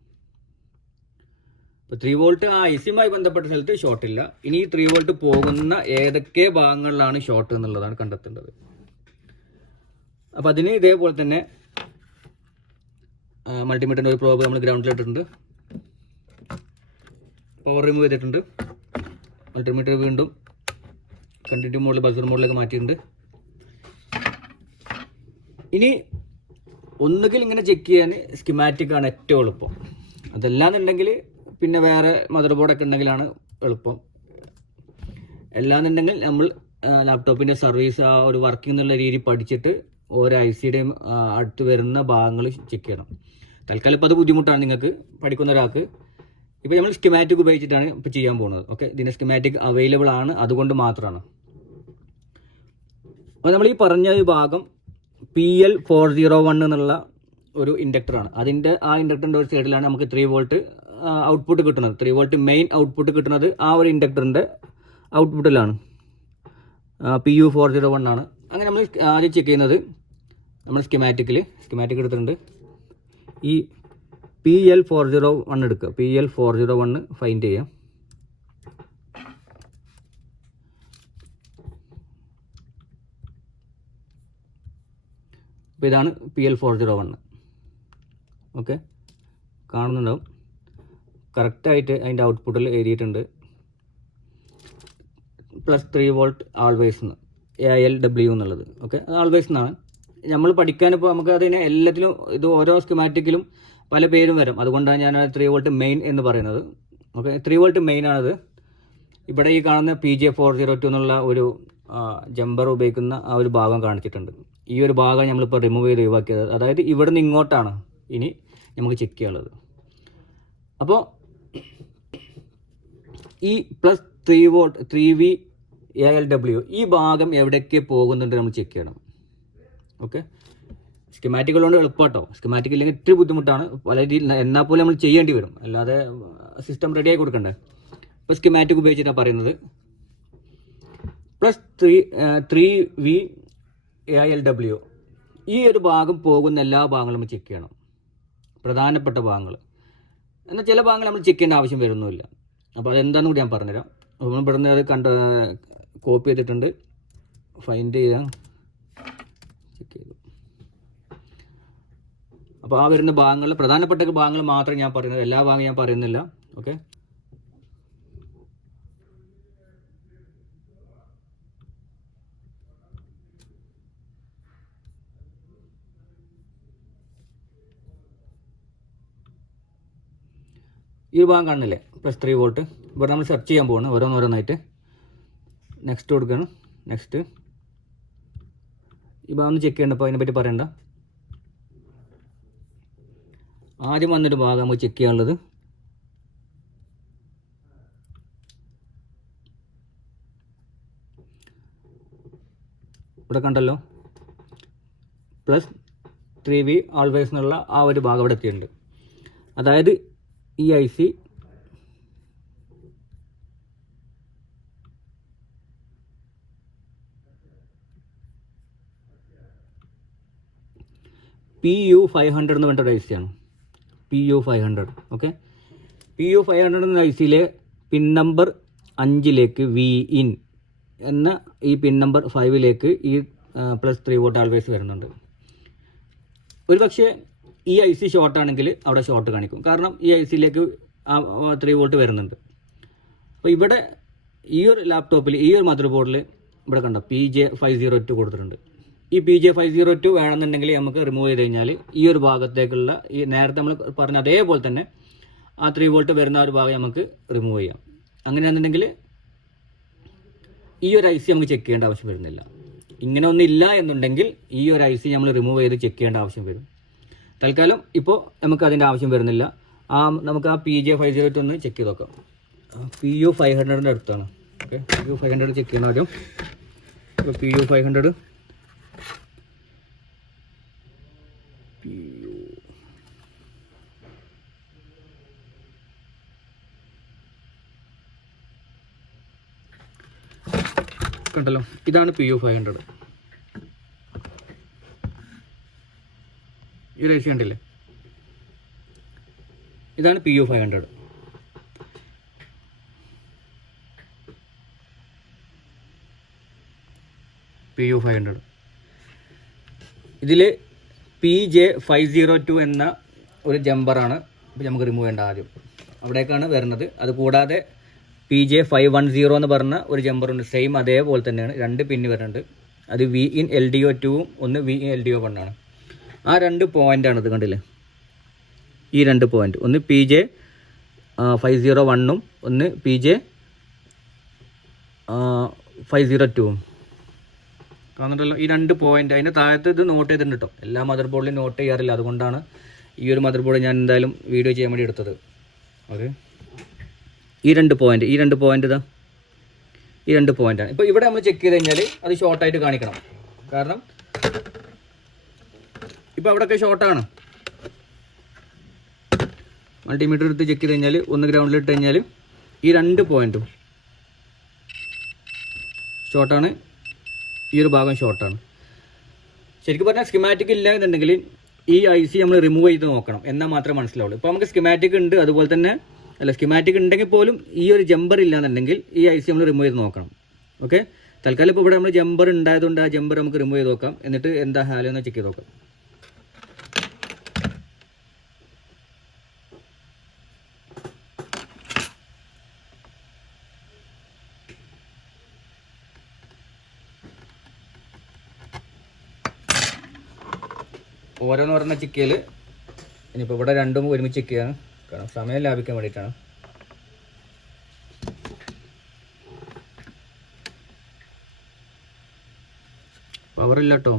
ഇപ്പോൾ 3 വോൾട്ട് ആ ICയുമായി ബന്ധപ്പെട്ട സ്ഥലത്ത് ഷോർട്ടില്ല. ഇനി 3 വോൾട്ട് പോകുന്ന ഏതൊക്കെ ഭാഗങ്ങളിലാണ് ഷോർട്ട് എന്നുള്ളതാണ് കണ്ടെത്തേണ്ടത്. അപ്പോൾ അതിന് ഇതേപോലെ തന്നെ മൾട്ടിമീറ്ററിൻ്റെ ഒരു പ്രോബ് നമ്മൾ ഗ്രൗണ്ടിലിട്ടിട്ടുണ്ട്. പവർ റിമൂവ് ചെയ്തിട്ടുണ്ട്. മൾട്ടിമീറ്റർ വീണ്ടും കണ്ടിന്യൂ മോഡിൽ ബസർ മോഡിലേക്ക് മാറ്റിയിട്ടുണ്ട്. ഇനി ഒന്നുകിൽ ഇങ്ങനെ ചെക്ക് ചെയ്യാൻ സ്കിമാറ്റിക് ആണ് ഏറ്റവും എളുപ്പം. അതല്ലാന്നുണ്ടെങ്കിൽ പിന്നെ വേറെ മദർ ബോർഡൊക്കെ ഉണ്ടെങ്കിലാണ് എളുപ്പം. അല്ലാന്നുണ്ടെങ്കിൽ നമ്മൾ ലാപ്ടോപ്പിൻ്റെ സർവീസ് ആ ഒരു വർക്കിംഗ് എന്നുള്ള രീതി പഠിച്ചിട്ട് ഓരോ ICയുടെയും അടുത്ത് വരുന്ന ഭാഗങ്ങൾ ചെക്ക് ചെയ്യണം. തൽക്കാലം ഇപ്പോൾ അത് ബുദ്ധിമുട്ടാണ് നിങ്ങൾക്ക് പഠിക്കുന്ന ഒരാൾക്ക്. ഇപ്പോൾ നമ്മൾ സ്കിമാറ്റിക് ഉപയോഗിച്ചിട്ടാണ് ഇപ്പോൾ ചെയ്യാൻ പോകുന്നത്. ഓക്കെ, ഇതിൻ്റെ സ്കിമാറ്റിക് അവൈലബിൾ ആണ്, അതുകൊണ്ട് മാത്രമാണ്. അപ്പോൾ നമ്മൾ ഈ പറഞ്ഞ ഒരു ഭാഗം PL401 എന്നുള്ള ഒരു ഇൻഡക്ടറാണ്. ആ ഇൻഡക്ടറിൻ്റെ ഒരു സൈഡിലാണ് നമുക്ക് 3 വോൾട്ട് ഔട്ട്പുട്ട് കിട്ടുന്നത്. 3 വോൾട്ട് മെയിൻ ഔട്ട്പുട്ട് കിട്ടുന്നത് ആ ഒരു ഇൻഡക്ടറിൻ്റെ ഔട്ട്പുട്ടിലാണ്. PU401 ആണ്. അങ്ങനെ നമ്മൾ ആദ്യം ചെക്ക് ചെയ്യുന്നത് നമ്മൾ സ്കിമാറ്റിക് എടുത്തിട്ടുണ്ട്. ഈ PL401 എടുക്കുക. PL401 ഫൈൻഡ് ചെയ്യാം. അപ്പോൾ ഇതാണ് PL401. ഓക്കെ, കാണുന്നുണ്ടാവും. കറക്റ്റായിട്ട് അതിൻ്റെ ഔട്ട്പുട്ടിൽ എഴുതിയിട്ടുണ്ട് +3 വോൾട്ട് ആൾവേസ് എന്ന്, ALW എന്നുള്ളത്. ഓക്കെ, ആൾവേസ് എന്നാണ് നമ്മൾ പഠിക്കാനിപ്പോൾ. നമുക്ക് അതിനെ എല്ലാത്തിലും ഇത് ഓരോ സ്കിമാറ്റിക്കിലും പല പേരും വരും. അതുകൊണ്ടാണ് ഞാൻ 3 വോൾട്ട് മെയിൻ എന്ന് പറയുന്നത്. ഓക്കെ, 3 വോൾട്ട് മെയിൻ ആണത്. ഇവിടെ ഈ കാണുന്ന PJ402 എന്നുള്ള ഒരു ജമ്പർ ഉപയോഗിക്കുന്ന ആ ഒരു ഭാഗം കാണിച്ചിട്ടുണ്ട്. ഈ ഒരു ഭാഗം നമ്മളിപ്പോൾ റിമൂവ് ചെയ്ത് ഒഴിവാക്കിയത്. അതായത് ഇവിടെ നിന്ന് ഇങ്ങോട്ടാണ് ഇനി നമുക്ക് ചെക്ക് ചെയ്യാനുള്ളത്. അപ്പോൾ ഈ +3 വോൾട്ട് 3V ALW ഈ ഭാഗം എവിടെയൊക്കെ പോകുന്നുണ്ട് നമ്മൾ ചെക്ക് ചെയ്യണം. ഓക്കെ, സ്കിമാറ്റിക് ഉള്ളതുകൊണ്ട് എളുപ്പമാട്ടോ. സ്കിമാറ്റിക് ഇല്ലെങ്കിൽ ഇത്തിരി ബുദ്ധിമുട്ടാണ്. പല രീതിയിൽ എന്നാൽ പോലും നമ്മൾ ചെയ്യേണ്ടി വരും, അല്ലാതെ സിസ്റ്റം റെഡിയായി കൊടുക്കണ്ടേ. ഇപ്പോൾ സ്കിമാറ്റിക് ഉപയോഗിച്ചിട്ടാണ് പറയുന്നത്. +3V ALW ഈ ഒരു ഭാഗം പോകുന്ന എല്ലാ ഭാഗങ്ങളും നമ്മൾ ചെക്ക് ചെയ്യണം, പ്രധാനപ്പെട്ട ഭാഗങ്ങൾ. എന്നാൽ ചില ഭാഗങ്ങൾ നമ്മൾ ചെക്ക് ചെയ്യേണ്ട ആവശ്യം വരുന്നുമില്ല. അപ്പോൾ അതെന്താണെന്ന് കൂടി ഞാൻ പറഞ്ഞുതരാം. നമ്മൾ ഇവിടുന്ന് അത് കോപ്പി ചെയ്തിട്ടുണ്ട്. ഫൈൻഡ് ചെയ്യാം, ചെക്ക് ചെയ്തു. അപ്പോൾ ആ വരുന്ന ഭാഗങ്ങൾ, പ്രധാനപ്പെട്ട ഭാഗങ്ങൾ മാത്രമേ ഞാൻ പറയുന്നത്, എല്ലാ ഭാഗവും ഞാൻ പറയുന്നില്ല. ഓക്കെ, ഈ ഒരു ഭാഗം കാണുന്നില്ലേ +3 വോൾട്ട്. ഇവിടെ നമ്മൾ സെർച്ച് ചെയ്യാൻ പോവാണ് ഓരോന്നോരോന്നായിട്ട്. നെക്സ്റ്റ് കൊടുക്കണം. നെക്സ്റ്റ് ഈ ഭാഗം ഒന്ന് ചെക്ക് ചെയ്യണ്ട, അപ്പോൾ അതിനെപ്പറ്റി പറയണ്ട. ആദ്യം വന്നൊരു ഭാഗം നമുക്ക് ചെക്ക് ചെയ്യാനുള്ളത് ഇവിടെ കണ്ടല്ലോ, +3V ആൾവേസ് എന്നുള്ള ആ ഒരു ഭാഗം ഇവിടെ എത്തിയിട്ടുണ്ട്. അതായത് ഈ IC PU500 എന്ന് പറഞ്ഞിട്ടൊരു IC ആണ്. PU500. ഓക്കെ, PU500 എന്ന ICയിലെ പിൻ നമ്പർ 5ലേക്ക് VIN എന്ന ഈ പിൻ നമ്പർ 5ലേക്ക് ഈ +3 വോൾട്ട് ആൾവേസ് വരുന്നുണ്ട്. ഒരു പക്ഷേ ഈ IC ഷോർട്ടാണെങ്കിൽ അവിടെ ഷോർട്ട് കാണിക്കും, കാരണം ഈ ICയിലേക്ക് 3 വോൾട്ട് വരുന്നുണ്ട്. അപ്പോൾ ഇവിടെ ഈ ഒരു ലാപ്ടോപ്പിൽ, ഈ ഒരു മദർ ബോർഡിൽ ഇവിടെ കണ്ടോ PJ502 കൊടുത്തിട്ടുണ്ട്. ഈ PJ502 വേണമെന്നുണ്ടെങ്കിൽ നമുക്ക് റിമൂവ് ചെയ്ത് കഴിഞ്ഞാൽ ഈ ഒരു ഭാഗത്തേക്കുള്ള ഈ നേരത്തെ നമ്മൾ പറഞ്ഞ അതേപോലെ തന്നെ ആ 3 വോൾട്ട് വരുന്ന ഒരു ഭാഗം നമുക്ക് റിമൂവ് ചെയ്യാം. അങ്ങനെയാണെന്നുണ്ടെങ്കിൽ ഈ ഒരു ഐ സി നമുക്ക് ചെക്ക് ചെയ്യേണ്ട ആവശ്യം വരുന്നില്ല. ഇങ്ങനെ ഒന്നില്ല എന്നുണ്ടെങ്കിൽ ഈ ഒരു ഐ സി നമ്മൾ റിമൂവ് ചെയ്ത് ചെക്ക് ചെയ്യേണ്ട ആവശ്യം വരും. തൽക്കാലം ഇപ്പോൾ നമുക്ക് അതിൻ്റെ ആവശ്യം വരുന്നില്ല. നമുക്ക് ആ PJ508 ഒന്ന് ചെക്ക് ചെയ്ത് നോക്കാം. PU500 അടുത്താണ്. ഓക്കെ, PU500 ചെക്ക് ചെയ്യണം ആദ്യം. ഇപ്പോൾ PU500 കണ്ടല്ലോ, ഇതാണ് PU500. ഈ റേഷ്യോ കണ്ടില്ലേ, ഇതാണ് PU500. PU500 ഇതിൽ PJ502 എന്ന ഒരു ജമ്പറാണ് ഇപ്പോൾ നമുക്ക് റിമൂവ് ചെയ്യേണ്ട ആദ്യം. അവിടേക്കാണ് വരുന്നത്. അതുകൂടാതെ PJ510 എന്ന് പറഞ്ഞ ഒരു ജമ്പറുണ്ട്, സെയിം അതേപോലെ തന്നെയാണ്. 2 പിന്ന് വരുന്നുണ്ട്. അത് VIN LDO2 ഒന്ന് VIN LDO1 ആണ്. ആ 2 പോയിൻ്റാണ് ഇത്, കണ്ടില്ലേ, ഈ 2 പോയിൻ്റ്. ഒന്ന് PJ501 ഒന്ന് PJ502 കാണുന്നുണ്ടല്ലോ. ഈ 2 പോയിൻ്റ് അതിൻ്റെ താഴത്ത് ഇത് നോട്ട് ചെയ്തിട്ടുണ്ട് കേട്ടോ. എല്ലാ മദർ ബോർഡിലും നോട്ട് ചെയ്യാറില്ല, അതുകൊണ്ടാണ് ഈ ഒരു മദർ ബോർഡ് ഞാൻ എന്തായാലും വീഡിയോ ചെയ്യാൻ വേണ്ടി എടുത്തത്. ഓക്കെ, ഈ 2 പോയിൻ്റ് ഇതാ, ഈ 2 പോയിൻ്റാണ്. ഇപ്പോൾ ഇവിടെ നമ്മൾ ചെക്ക് ചെയ്ത് കഴിഞ്ഞാൽ അത് ഷോർട്ടായിട്ട് കാണിക്കണം. കാരണം ഇപ്പോൾ അവിടെയൊക്കെ ഷോർട്ടാണ്. മൾട്ടിമീറ്റർ എടുത്ത് ചെക്ക് ചെയ്ത് കഴിഞ്ഞാൽ, ഒന്ന് ഗ്രൗണ്ടിൽ ഇട്ട് കഴിഞ്ഞാൽ ഈ 2 പോയിൻറ്റും ഷോർട്ടാണ്, ഈ ഒരു ഭാഗം ഷോർട്ടാണ്. ശരിക്കും പറഞ്ഞാൽ സ്കിമാറ്റിക് ഇല്ല എന്നുണ്ടെങ്കിൽ ഈ IC നമ്മൾ റിമൂവ് ചെയ്ത് നോക്കണം, എന്നാൽ മാത്രമേ മനസ്സിലാവുള്ളൂ. ഇപ്പോൾ നമുക്ക് സ്കിമാറ്റിക് ഉണ്ട്, അതുപോലെ തന്നെ സ്കിമാറ്റിക് ഉണ്ടെങ്കിൽ പോലും ഈ ഒരു ജമ്പർ ഇല്ല എന്നുണ്ടെങ്കിൽ ഈ IC നമ്മൾ റിമൂവ് ചെയ്ത് നോക്കണം. ഓക്കെ, തൽക്കാലം ഇപ്പോൾ ഇവിടെ നമ്മൾ ജമ്പർ ഉണ്ടായതുകൊണ്ട് ആ ജമ്പർ നമുക്ക് റിമൂവ് ചെയ്ത് നോക്കാം. എന്നിട്ട് എന്താ ഹാലെന്ന് ചെക്ക് ചെയ്ത് നോക്കാം. ഓരോന്ന് പറഞ്ഞ ചെക്കിയാൽ ഇനിയിപ്പോൾ ഇവിടെ 2 ഒരുമിച്ച് ചെക്ക് ചെയ്യാണ്, കാരണം സമയം ലാഭിക്കാൻ വേണ്ടിയിട്ടാണ്. പവറില്ല കേട്ടോ.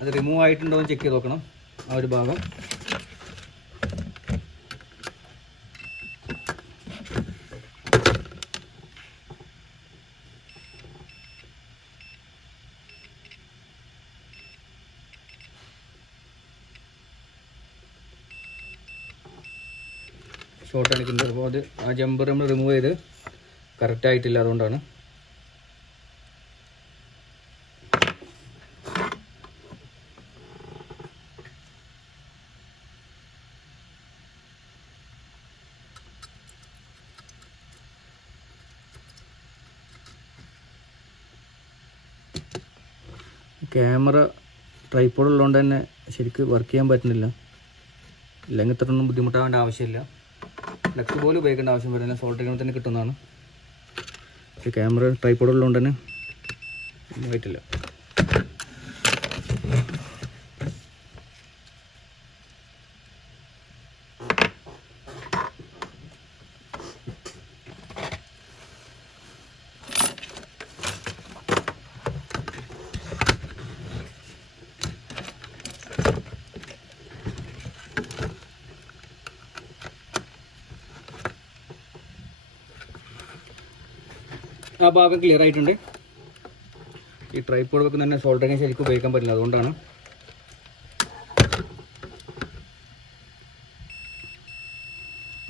അത് റിമൂവ് ആയിട്ടുണ്ടോ എന്ന് ചെക്ക് ചെയ്ത് നോക്കണം, ആ ഒരു ഭാഗം. ഷോർട്ട് അടിക്കുന്നുണ്ട്. അപ്പോൾ അത് ആ ജമ്പർ നമ്മൾ റിമൂവ് ചെയ്ത് കറക്റ്റ് ആയിട്ടില്ല, അതുകൊണ്ടാണ്. ക്യാമറ ട്രൈപോഡ് ഉള്ളതുകൊണ്ട് തന്നെ ശരിക്കും വർക്ക് ചെയ്യാൻ പറ്റുന്നില്ല. ഇല്ലെങ്കിൽ ഇത്രയൊന്നും ബുദ്ധിമുട്ടാവേണ്ട ആവശ്യമില്ല. ഫ്ലെക്സ് പോലും ഉപയോഗിക്കേണ്ട ആവശ്യം വരുന്നില്ല, സോൾട്ട് ചെയ്യുമ്പോൾ തന്നെ കിട്ടുന്നതാണ്. പക്ഷേ ക്യാമറ ട്രൈപോഡ് ഉള്ളതുകൊണ്ട് തന്നെ ഒന്നും ആയിട്ടില്ല. ആ ഭാഗം ക്ലിയർ ആയിട്ടുണ്ട്. ഈ ട്രൈപോഡ് വെക്കുന്ന തന്നെ സോൾഡറിങ് ശരിക്കും ഉപയോഗിക്കാൻ പറ്റില്ല, അതുകൊണ്ടാണ്.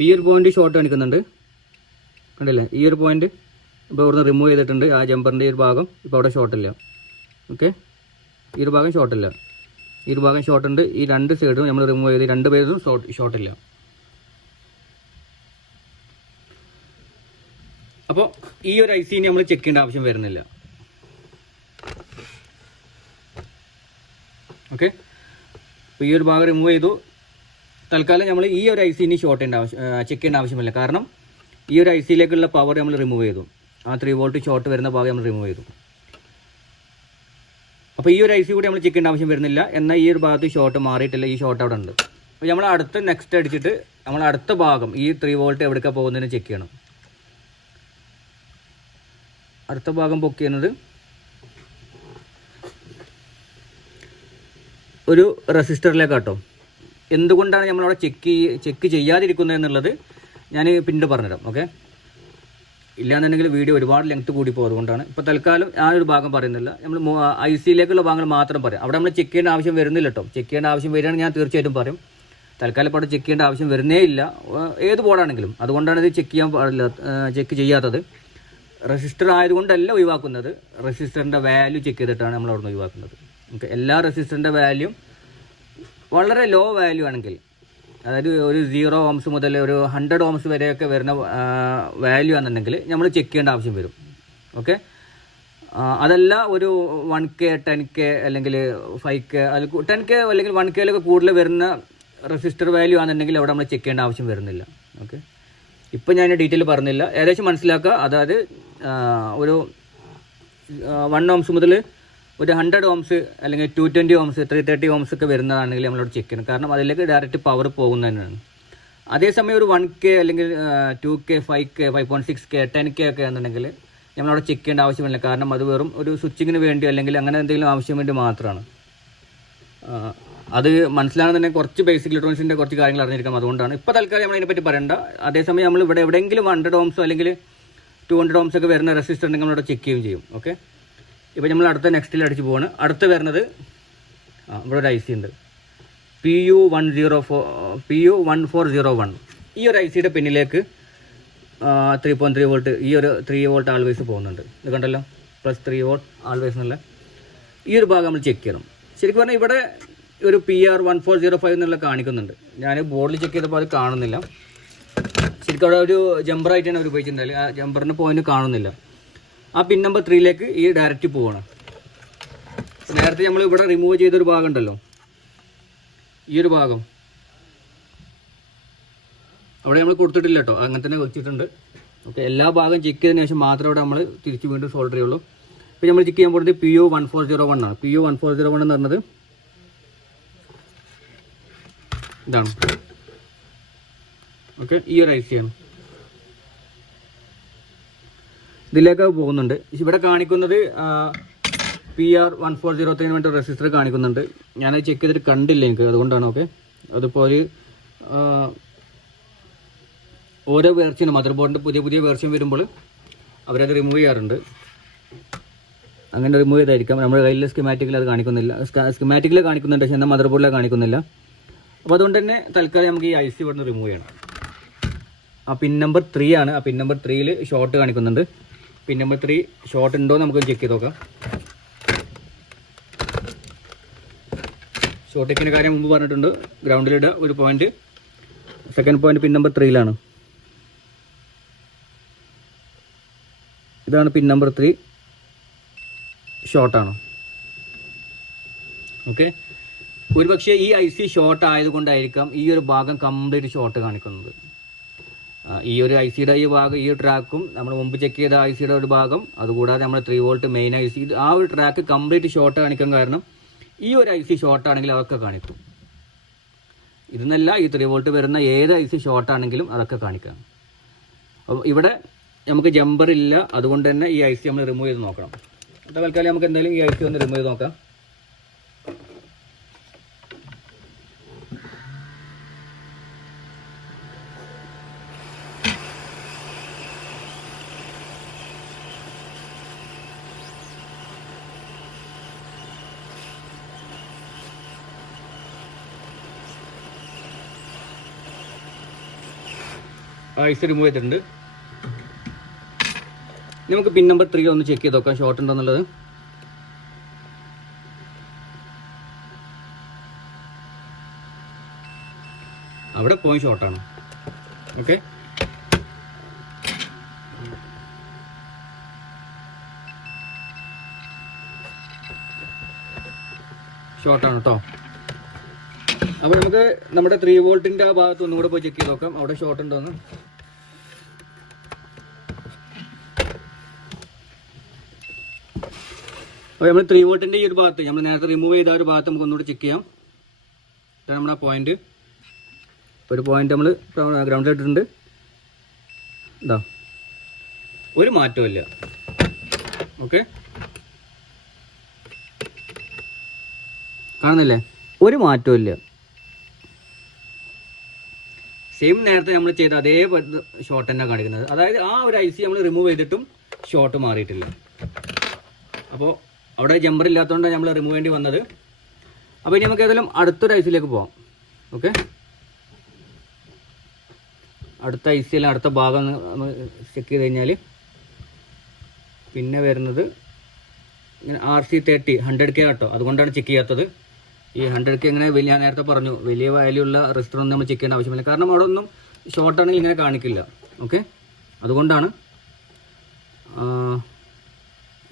ഈ ഒരു പോയിന്റ് ഷോർട്ട് കാണിക്കുന്നുണ്ട്, കണ്ടില്ലേ? ഈ ഒരു പോയിന്റ് ഇപ്പോൾ ഇവിടുന്ന് റിമൂവ് ചെയ്തിട്ടുണ്ട്. ആ ജമ്പറിൻ്റെ ഈ ഒരു ഭാഗം ഇപ്പോൾ അവിടെ ഷോർട്ടില്ല. ഓക്കെ, ഈ ഒരു ഭാഗം ഷോർട്ടില്ല, ഈ ഒരു ഭാഗം ഷോർട്ടുണ്ട്. ഈ 2 സൈഡും നമ്മൾ റിമൂവ് ചെയ്ത് 2 പേരും ഷോർട്ടില്ല. അപ്പോൾ ഈ ഒരു ഐ സിനെ നമ്മൾ ചെക്ക് ചെയ്യേണ്ട ആവശ്യം വരുന്നില്ല. ഓക്കെ, അപ്പോൾ ഈ ഒരു ഭാഗം റിമൂവ് ചെയ്തു. തൽക്കാലം നമ്മൾ ഈ ഒരു ഐ സിന് ചെക്ക് ചെയ്യേണ്ട ആവശ്യമില്ല. കാരണം ഈ ഒരു ഐ സിയിലേക്കുള്ള പവർ നമ്മൾ റിമൂവ് ചെയ്തു. ആ 3 വോൾട്ട് ഷോർട്ട് വരുന്ന ഭാഗം നമ്മൾ റിമൂവ് ചെയ്തു. അപ്പോൾ ഈ ഒരു ഐ സി കൂടി നമ്മൾ ചെക്ക് ചെയ്യേണ്ട ആവശ്യം വരുന്നില്ല. എന്നാൽ ഈ ഒരു ഭാഗത്ത് ഷോർട്ട് മാറിയിട്ടില്ല, ഈ ഷോർട്ട് അവിടെ ഉണ്ട്. അപ്പോൾ നമ്മൾ അടുത്ത നെക്സ്റ്റ് അടിച്ചിട്ട് നമ്മൾ അടുത്ത ഭാഗം ഈ 3 വോൾട്ട് എവിടേക്കാണ് പോകുന്നതിന് ചെക്ക് ചെയ്യണം. അടുത്ത ഭാഗം പൊക്ക് ചെയ്യുന്നത് ഒരു റെസിസ്റ്ററിലേക്കാട്ടോ. എന്തുകൊണ്ടാണ് നമ്മളവിടെ ചെക്ക് ചെയ്യാതിരിക്കുന്നത് എന്നുള്ളത് ഞാൻ പിന്നീട് പറഞ്ഞുതരാം. ഓക്കെ, ഇല്ലാന്നുണ്ടെങ്കിൽ വീഡിയോ ഒരുപാട് ലെങ്ത് കൂടി പോകും. അതുകൊണ്ടാണ് ഇപ്പോൾ തൽക്കാലം ആ ഒരു ഭാഗം പറയുന്നില്ല. നമ്മൾ ഐ സിയിലേക്കുള്ള ഭാഗങ്ങൾ മാത്രം പറയാം. അവിടെ നമ്മൾ ചെക്ക് ചെയ്യേണ്ട ആവശ്യം വരുന്നില്ല കേട്ടോ. ചെക്ക് ചെയ്യേണ്ട ആവശ്യം വരികയാണെങ്കിൽ ഞാൻ തീർച്ചയായിട്ടും പറയും. തൽക്കാലം ഇപ്പോൾ അവിടെ ചെക്ക് ചെയ്യേണ്ട ആവശ്യം വരുന്നേ ഇല്ല, ഏത് ബോർഡാണെങ്കിലും. അതുകൊണ്ടാണ് ഇത് ചെക്ക് ചെയ്യാത്തത്. റെസിസ്റ്റർ ആയതുകൊണ്ടല്ല ഒഴിവാക്കുന്നത്, റെസിസ്റ്ററിൻ്റെ വാല്യൂ ചെക്ക് ചെയ്തിട്ടാണ് നമ്മൾ അവിടെ നിന്ന് ഒഴിവാക്കുന്നത്. ഓക്കെ, എല്ലാ റെസിസ്റ്ററിൻ്റെ വാല്യൂ വളരെ ലോ വാല്യൂ ആണെങ്കിൽ, അതായത് ഒരു 0 ഓംസ് മുതൽ ഒരു 100 ഓംസ് വരെയൊക്കെ വരുന്ന വാല്യൂ ആണെന്നുണ്ടെങ്കിൽ നമ്മൾ ചെക്ക് ചെയ്യേണ്ട ആവശ്യം വരും. ഓക്കെ, അതല്ല ഒരു 1K 10K അല്ലെങ്കിൽ 5K 10K അല്ലെങ്കിൽ 1Kയിലൊക്കെ കൂടുതൽ വരുന്ന റെസിസ്റ്റർ വാല്യൂ ആണെന്നുണ്ടെങ്കിൽ അവിടെ നമ്മൾ ചെക്ക് ചെയ്യേണ്ട ആവശ്യം വരുന്നില്ല. ഓക്കെ, ഇപ്പം ഞാൻ ഡീറ്റെയിൽ പറഞ്ഞില്ല, ഏകദേശം മനസ്സിലാക്കുക. അതായത് ഒരു 1 ഓംസ് മുതൽ ഒരു 100 ഓംസ് അല്ലെങ്കിൽ 220 ഓംസ് 330 ഓംസ് ഒക്കെ വരുന്നതാണെങ്കിൽ നമ്മളോട് ചെക്ക് ചെയ്യണം. കാരണം അതിലേക്ക് ഡയറക്റ്റ് പവർ പോകുന്നതന്നെയാണ്. അതേസമയം ഒരു 1K അല്ലെങ്കിൽ 2K 5K 5.6K 10K ഒക്കെ ആണെന്നുണ്ടെങ്കിൽ നമ്മളവിടെ ചെക്ക് ചെയ്യേണ്ട ആവശ്യമില്ല. കാരണം അത് വെറും ഒരു സ്വിച്ചിങ്ങിന് വേണ്ടി അല്ലെങ്കിൽ അങ്ങനെ എന്തെങ്കിലും ആവശ്യം വേണ്ടി മാത്രമാണ്. അത് മനസ്സിലാകുന്നുണ്ടെങ്കിൽ കുറച്ച് ബേസിക് ഇലക്ട്രോണിക്സിൻ്റെ കുറച്ച് കാര്യങ്ങൾ അറിഞ്ഞിരിക്കാം. അതുകൊണ്ടാണ് ഇപ്പോൾ തൽക്കാലം നമ്മൾ അതിനെപ്പറ്റി പറയേണ്ട. അതേസമയം നമ്മൾ ഇവിടെ എവിടെയെങ്കിലും 100 ഓംസോ അല്ലെങ്കിൽ 200 ഓംസ് ഒക്കെ വരുന്ന റെസിസ്റ്റർ ഉണ്ടെങ്കിൽ നമ്മളിവിടെ ചെക്ക് ചെയ്യുകയും ചെയ്യും. ഓക്കെ, ഇപ്പോൾ നമ്മൾ അടുത്ത നെക്സ്റ്റിൽ അടിച്ച് പോവാണ്. അടുത്ത് വരുന്നത് ഇവിടെ ഒരു ഐ സി ഉണ്ട്, PU1401. ഈ ഒരു ഐ സിയുടെ പിന്നിലേക്ക് 3.3 വോൾട്ട് ഈ ഒരു 3 വോൾട്ട് ആൾവേസ് പോകുന്നുണ്ട്. ഇത് കണ്ടല്ലോ, +3 വോൾട്ട് ആൾവേസ് എന്നുള്ള ഈ ഒരു ഭാഗം നമ്മൾ ചെക്ക് ചെയ്യണം. ശരിക്കും പറഞ്ഞാൽ ഇവിടെ ഒരു PR1405 എന്നുള്ള കാണിക്കുന്നുണ്ട്. ഞാൻ ബോർഡിൽ ചെക്ക് ചെയ്തപ്പോൾ അത് കാണുന്നില്ല. ശരിക്കും അവിടെ ഒരു ജമ്പറായിട്ടാണ് അവർ ഉപയോഗിച്ചിട്ടുണ്ടായി. ആ ജമ്പറിൻ്റെ പോയിന്റ് കാണുന്നില്ല. ആ പിൻ നമ്പർ 3ലേക്ക് ഈ ഡയറക്റ്റ് പോകണം. നേരത്തെ നമ്മൾ ഇവിടെ റിമൂവ് ചെയ്തൊരു ഭാഗം ഉണ്ടല്ലോ, ഈ ഒരു ഭാഗം അവിടെ നമ്മൾ കൊടുത്തിട്ടില്ല കേട്ടോ, അങ്ങനെ തന്നെ വെച്ചിട്ടുണ്ട്. ഓക്കെ, എല്ലാ ഭാഗം ചെക്ക് ചെയ്തതിന് ശേഷം മാത്രമേ അവിടെ നമ്മൾ തിരിച്ച് വീണ്ടും സോൾഡർ ചെയ്യുള്ളൂ. ഇപ്പോൾ നമ്മൾ ചെക്ക് ചെയ്യാൻ പോകുന്നത് PU1401 ആണ്. PU1401 എന്ന് പറഞ്ഞത് ഇതാണ്. ഓക്കെ, ഈ ഒരു ഐ സി ആണ്. ഇതിലേക്ക് പോകുന്നുണ്ട്. ഇവിടെ കാണിക്കുന്നത് PR1403 വേണ്ടി റെസിസ്റ്റർ കാണിക്കുന്നുണ്ട്. ഞാനത് ചെക്ക് ചെയ്തിട്ട് കണ്ടില്ല എനിക്ക്, അതുകൊണ്ടാണ്. ഓക്കെ, അതിപ്പോൾ ഓരോ വേർഷനും മദർ ബോർഡിൻ്റെ പുതിയ വേർഷൻ വരുമ്പോൾ അവരത് റിമൂവ് ചെയ്യാറുണ്ട്. അങ്ങനെ റിമൂവ് ചെയ്തായിരിക്കാം. നമ്മുടെ കയ്യിലെ സ്കിമാറ്റിക്കിൽ അത് കാണിക്കുന്നില്ല. സ്കിമാറ്റിക്കിൽ കാണിക്കുന്നുണ്ട്, പക്ഷേ എന്നാൽ മദർ ബോർഡിൽ കാണിക്കുന്നില്ല. അപ്പോൾ അതുകൊണ്ട് തന്നെ തൽക്കാലം നമുക്ക് ഈ ഐ സി ഇവിടെ നിന്ന് റിമൂവ് ചെയ്യണം. ആ പിൻ നമ്പർ 3 ആണ്. ആ പിൻ നമ്പർ 3ൽ ഷോർട്ട് കാണിക്കുന്നുണ്ട്. പിൻ നമ്പർ 3 ഷോർട്ട് ഉണ്ടോ നമുക്ക് ചെക്ക് ചെയ്ത് നോക്കാം. ഷോർട്ട് ടെക്കിൻ്റെ കാര്യം മുമ്പ് പറഞ്ഞിട്ടുണ്ട്. ഗ്രൗണ്ടിലിടുക ഒരു point, second point pin number 3ലാണ്. ഇതാണ് പിൻ നമ്പർ 3, ഷോർട്ടാണ്. ഓക്കെ, ഒരുപക്ഷെ ഈ ഐ സി ഷോർട്ട് ആയതുകൊണ്ടായിരിക്കാം ഈ ഒരു ഭാഗം കംപ്ലീറ്റ് ഷോർട്ട് കാണിക്കുന്നത്. ഈ ഒരു ഐ സിയുടെ ഈ ഭാഗം, ഈ ട്രാക്കും നമ്മൾ മുമ്പ് ചെക്ക് ചെയ്ത ഐ സിയുടെ ഒരു ഭാഗം, അതുകൂടാതെ നമ്മൾ 3 വോൾട്ട് മെയിൻ ഐ സി, ആ ഒരു ട്രാക്ക് കംപ്ലീറ്റ് ഷോർട്ട് കാണിക്കാൻ കാരണം ഈ ഒരു ഐ സി ഷോർട്ടാണെങ്കിൽ അതൊക്കെ കാണിക്കും. ഇതെന്നല്ല, ഈ 3 വോൾട്ട് വരുന്ന ഏത് ഐ സി ഷോർട്ടാണെങ്കിലും അതൊക്കെ കാണിക്കാം. അപ്പം ഇവിടെ നമുക്ക് ജമ്പർ ഇല്ല, അതുകൊണ്ട് തന്നെ ഈ ഐ സി നമ്മൾ റിമൂവ് ചെയ്ത് നോക്കണം. അപ്പോൾ തൽക്കാലം നമുക്ക് എന്തായാലും ഈ ഐ സി ഒന്ന് റിമൂവ് ചെയ്ത് നോക്കാം. ഐസ് റിമൂവ് ചെയ്തിട്ടുണ്ട്. നമുക്ക് പിൻ നമ്പർ 3 ഒന്ന് ചെക്ക് ചെയ്ത് നോക്കാം ഷോർട്ട് ഉണ്ടോന്നുള്ളത്. അവിടെ പോയിന്റ് ഷോർട്ടാണ്. ഓക്കെ, ഷോർട്ടാണ് കേട്ടോ. അപ്പോൾ നമുക്ക് നമ്മുടെ 3 വോൾട്ടിൻ്റെ ആ ഭാഗത്ത് ഒന്നും കൂടെ പോയി ചെക്ക് ചെയ്ത് നോക്കാം അവിടെ ഷോർട്ട് ഉണ്ടോയെന്ന്. അപ്പോൾ നമ്മൾ 3 വോൾട്ടിൻ്റെ ഈ ഒരു ഭാഗത്ത് നമ്മൾ നേരത്തെ റിമൂവ് ചെയ്ത ഒരു ഭാഗത്ത് നമുക്ക് ഒന്നുകൂടി ചെക്ക് ചെയ്യാം. ഇതാണ് നമ്മുടെ പോയിന്റ്. ഒരു പോയിന്റ് നമ്മൾ ഗ്രൗണ്ട് ഇട്ടിട്ടുണ്ട്. ഇതാ ഒരു മാറ്റവും ഇല്ല. ഓക്കെ, കാണുന്നില്ലേ? ഒരു മാറ്റവും ഇല്ല. സെയിം നേരത്തെ നമ്മൾ ചെയ്ത അതേ ഷോർട്ട് തന്നെ കാണിക്കുന്നത്. അതായത് ആ ഒരു IC നമ്മൾ റിമൂവ് ചെയ്തിട്ടും ഷോർട്ട് മാറിയിട്ടില്ല. അപ്പോൾ അവിടെ ജമ്പർ ഇല്ലാത്തതുകൊണ്ടാണ് നമ്മൾ റിമൂവ് ചെയ്യേണ്ടി വന്നത്. അപ്പോൾ ഇനി നമുക്ക് ഏതായാലും അടുത്തൊരു ICയിലേക്ക് പോകാം. ഓക്കെ, അടുത്ത ICയിൽ അടുത്ത ഭാഗം ചെക്ക് ചെയ്ത് കഴിഞ്ഞാൽ പിന്നെ വരുന്നത് ഇങ്ങനെ RC30 100K കേട്ടോ. അതുകൊണ്ടാണ് ചെക്ക് ചെയ്യാത്തത്. ഈ 100K ഇങ്ങനെ വലിയ, ഞാൻ നേരത്തെ പറഞ്ഞു, വലിയ വാല്യൂ ഉള്ള റെസിസ്റ്റർ ഒന്നും നമ്മൾ ചെക്ക് ചെയ്യേണ്ട ആവശ്യമില്ല. കാരണം അവിടെ ഒന്നും ഷോർട്ടാണെങ്കിൽ ഇങ്ങനെ കാണിക്കില്ല. ഓക്കെ, അതുകൊണ്ടാണ്.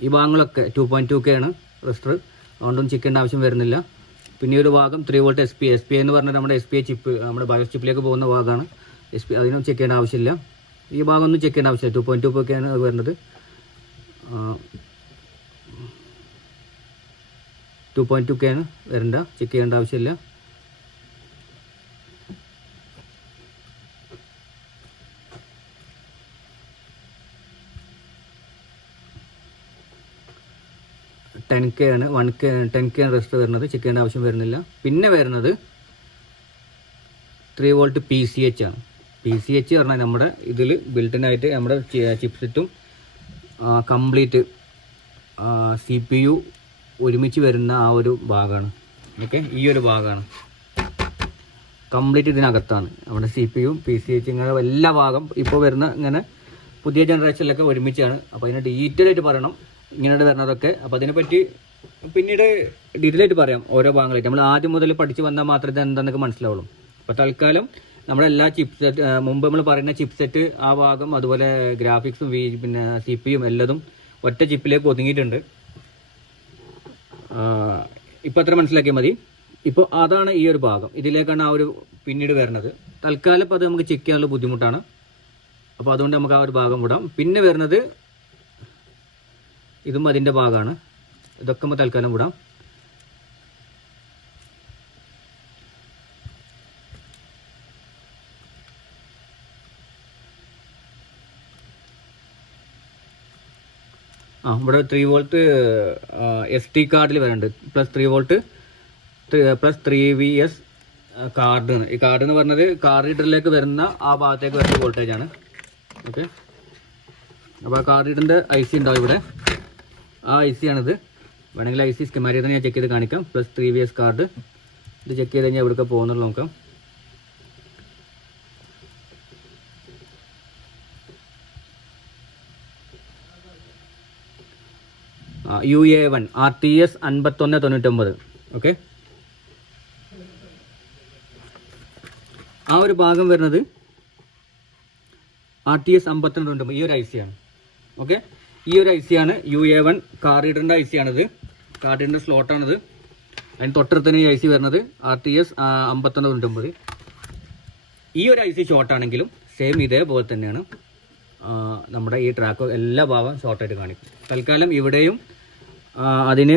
ഈ ഭാഗങ്ങളൊക്കെ 2.2K ആണ് റെസിസ്റ്റർ, അതുകൊണ്ടൊന്നും ചെക്ക് ചെയ്യേണ്ട ആവശ്യം വരുന്നില്ല. പിന്നെ ഈ ഒരു ഭാഗം 3 വോൾട്ട് SPI എന്ന് പറഞ്ഞാൽ നമ്മുടെ SPI ചിപ്പ്, നമ്മുടെ ബയോസ് ചിപ്പിലേക്ക് പോകുന്ന ഭാഗമാണ്. അതിനും ചെക്ക് ചെയ്യേണ്ട ആവശ്യമില്ല. ഈ ഭാഗം ഒന്നും ചെക്ക് ചെയ്യേണ്ട ആവശ്യമില്ല. 2.2K ആണ് അത് വരുന്നത്. 2.2K ആണ് വരണ്ട, ചെക്ക് ചെയ്യേണ്ട ആവശ്യമില്ല. $10K ആണ്, 10K ആണ് റെസിസ്റ്റർ വരുന്നത്, ചെക്ക് ചെയ്യേണ്ട ആവശ്യം വരുന്നില്ല. പിന്നെ വരുന്നത് 3 വോൾട്ട് PCH ആണ്. PCH പറഞ്ഞാൽ നമ്മുടെ ഇതിൽ ബിൽട്ടിനായിട്ട് നമ്മുടെ ചിപ്സെറ്റും കംപ്ലീറ്റ് CPU ഒരുമിച്ച് വരുന്ന ആ ഒരു ഭാഗമാണ്. ഓക്കെ, ഈ ഒരു ഭാഗമാണ് കംപ്ലീറ്റ് ഇതിനകത്താണ്. നമ്മുടെ CPU PCH ഇങ്ങനെ എല്ലാ ഭാഗം ഇപ്പോൾ വരുന്ന ഇങ്ങനെ പുതിയ ജനറേഷനിലൊക്കെ ഒരുമിച്ചാണ്. അപ്പോൾ അതിനെ ഡീറ്റെയിൽ ആയിട്ട് പറയണം ഇങ്ങനെ വരുന്നതൊക്കെ. അപ്പോൾ അതിനെപ്പറ്റി പിന്നീട് ഡീറ്റെയിൽ ആയിട്ട് പറയാം ഓരോ ഭാഗങ്ങളായിട്ട്. നമ്മൾ ആദ്യം മുതൽ പഠിച്ച് വന്നാൽ മാത്രമേ എന്താണെന്നൊക്കെ മനസ്സിലാവുള്ളൂ. അപ്പോൾ തൽക്കാലം നമ്മുടെ എല്ലാ ചിപ്സെറ്റ്, മുമ്പ് നമ്മൾ പറയുന്ന ചിപ്സെറ്റ് ആ ഭാഗം, അതുപോലെ ഗ്രാഫിക്സും പിന്നെ CPU എല്ലതും ഒറ്റ ചിപ്പിലേക്ക് ഒതുങ്ങിയിട്ടുണ്ട്. ഇപ്പോൾ അത്ര മനസ്സിലാക്കിയാൽ മതി. ഇപ്പോൾ അതാണ് ഈ ഒരു ഭാഗം, ഇതിലേക്കാണ് ആ ഒരു പിന്നീട് വരുന്നത്. തൽക്കാലം ഇപ്പോൾ അത് നമുക്ക് ചെക്ക് ചെയ്യാനുള്ള ബുദ്ധിമുട്ടാണ്. അപ്പോൾ അതുകൊണ്ട് നമുക്ക് ആ ഒരു ഭാഗം വിടാം. പിന്നെ വരുന്നത് ഇതും അതിൻ്റെ ഭാഗമാണ്. ഇതൊക്കെ നമ്മൾ തൽക്കാലം വിടാം. ഇവിടെ 3 വോൾട്ട് SD കാർഡിൽ വരുന്നുണ്ട്. Plus 3 volt plus 3VS card. ഈ കാർഡ് എന്ന് പറഞ്ഞത് കാർ റീഡറിലേക്ക് വരുന്ന ആ ഭാഗത്തേക്ക് വരുന്ന വോൾട്ടേജ് ആണ്. ഓക്കെ, അപ്പോൾ ആ കാർ റീഡറിൻ്റെ IC ഉണ്ടാവും ഇവിടെ. ആ IC ആണിത്. വേണമെങ്കിൽ IC സ്കീമാറ്റിക് തന്നെ ഞാൻ ചെക്ക് ചെയ്ത് കാണിക്കാം. പ്ലസ് 3VS കാർഡ് ഇത് ചെക്ക് ചെയ്ത് കഴിഞ്ഞാൽ എവിടെയൊക്കെ പോകുന്നുള്ളൂ നോക്കാം. UA1 RTS 5199. ഓക്കെ, ആ ഒരു ഭാഗം വരുന്നത് RTS 5199, ഈ ഒരു IC ആണ്. ഓക്കെ, ഈ ഒരു IC ആണ് UA1 കാർ റീഡറിൻ്റെ IC ആണിത്. കാർ റീഡറിൻ്റെ സ്ലോട്ടാണിത്. അതിന് തൊട്ടടുത്തന്നെ ഈ IC വരുന്നത് RTS 5199. ഈ ഒരു IC ഷോർട്ടാണെങ്കിലും സെയിം ഇതേപോലെ തന്നെയാണ് നമ്മുടെ ഈ ട്രാക്ക് എല്ലാ ഭാഗവും ഷോർട്ടായിട്ട് കാണിക്കും. തൽക്കാലം ഇവിടെയും അതിന്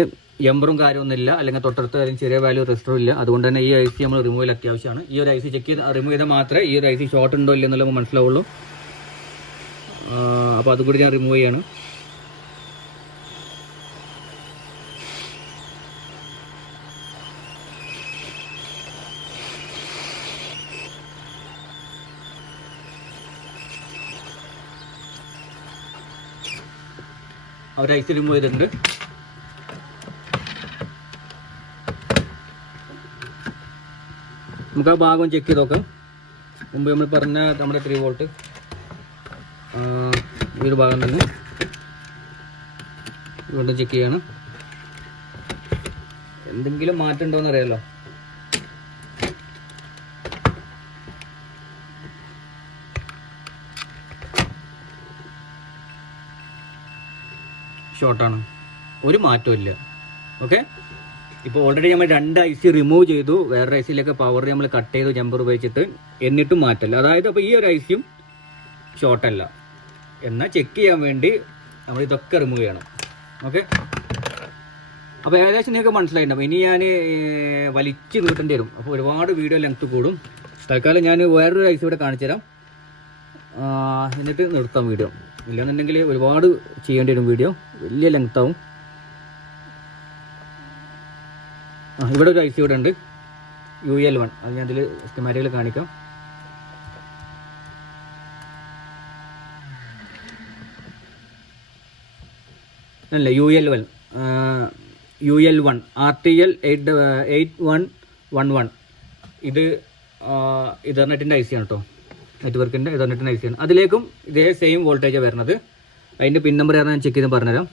എംബറും കാര്യമൊന്നുമില്ല, അല്ലെങ്കിൽ തൊട്ടടുത്ത കാര്യം ചെറിയ വാല്യൂ റെസിസ്റ്ററും ഇല്ല. അതുകൊണ്ട് തന്നെ ഈ IC നമ്മൾ റിമൂവ് ചെയ്യൽ അത്യാവശ്യമാണ്. ഈ ഒരു IC ചെക്ക് ചെയ്ത് റിമൂവ് ചെയ്താൽ മാത്രമേ ഈ ഒരു IC ഷോർട്ട് ഉണ്ടോ ഇല്ല എന്നുള്ളത് മനസ്സിലാവുള്ളൂ. അപ്പോൾ അതുകൂടി ഞാൻ റിമൂവ് ചെയ്യാണ്. അവർ IC റിമൂവ് ചെയ്തിട്ടുണ്ട്. നമുക്ക് ആ ഭാഗം ചെക്ക് ചെയ്ത് നോക്കാം. മുമ്പ് നമ്മൾ പറഞ്ഞ നമ്മുടെ 3 വോൾട്ട് ഈ ഒരു ഭാഗം തന്നെ വീണ്ടും ചെക്ക് ചെയ്യാണ്. എന്തെങ്കിലും മാറ്റം ഉണ്ടോ എന്ന് അറിയാലോ. ഷോർട്ടാണ്, ഒരു മാറ്റവും ഇല്ല. ഓക്കെ, ഇപ്പോൾ ഓൾറെഡി നമ്മൾ 2 IC റിമൂവ് ചെയ്തു, വേറെ ICയിലേക്ക് പവർ നമ്മൾ കട്ട് ചെയ്തു ജമ്പർ ഉപയോഗിച്ചിട്ട്, എന്നിട്ടും മാറ്റല്ല. അതായത് അപ്പോൾ ഈ ഒരു ICയും ഷോർട്ടല്ല. എന്നാൽ ചെക്ക് ചെയ്യാൻ വേണ്ടി നമ്മൾ ഇതൊക്കെ റിമൂവ് ചെയ്യണം. ഓക്കെ, അപ്പോൾ ഏകദേശം നിങ്ങൾക്ക് മനസ്സിലായിട്ടുണ്ടാവും. ഇനി ഞാൻ വലിച്ച് നീട്ടേണ്ടി വരും, അപ്പോൾ ഒരുപാട് വീഡിയോ ലെങ്ത്ത് കൂടും. തൽക്കാലം ഞാൻ വേറൊരു IC ഇവിടെ കാണിച്ചു തരാം, എന്നിട്ട് നിർത്താം വീഡിയോ. ഇല്ലെന്നുണ്ടെങ്കിൽ ഒരുപാട് ചെയ്യേണ്ടി വരും, വീഡിയോ വലിയ ലെങ്ത് ആവും. ഇവിടെ ഒരു IC ഇവിടെ ഉണ്ട്, UL1. അത് ഞാൻ ഇതിൽ സ്കീമാറ്റിക്കിൽ കാണിക്കാം. അല്ല, UL1 RTL 8111. ഇത് ഇഥർനെറ്റിൻ്റെ IC ആണ് കേട്ടോ, നെറ്റ്വർക്കിൻ്റെ ഇഥർനെറ്റിൻ്റെ IC ആണ്. അതിലേക്കും ഇതേ സെയിം വോൾട്ടേജാണ് വരുന്നത്. അതിൻ്റെ പിൻ നമ്പർ ഞാൻ ചെക്ക് ചെയ്ത് പറഞ്ഞുതരാം.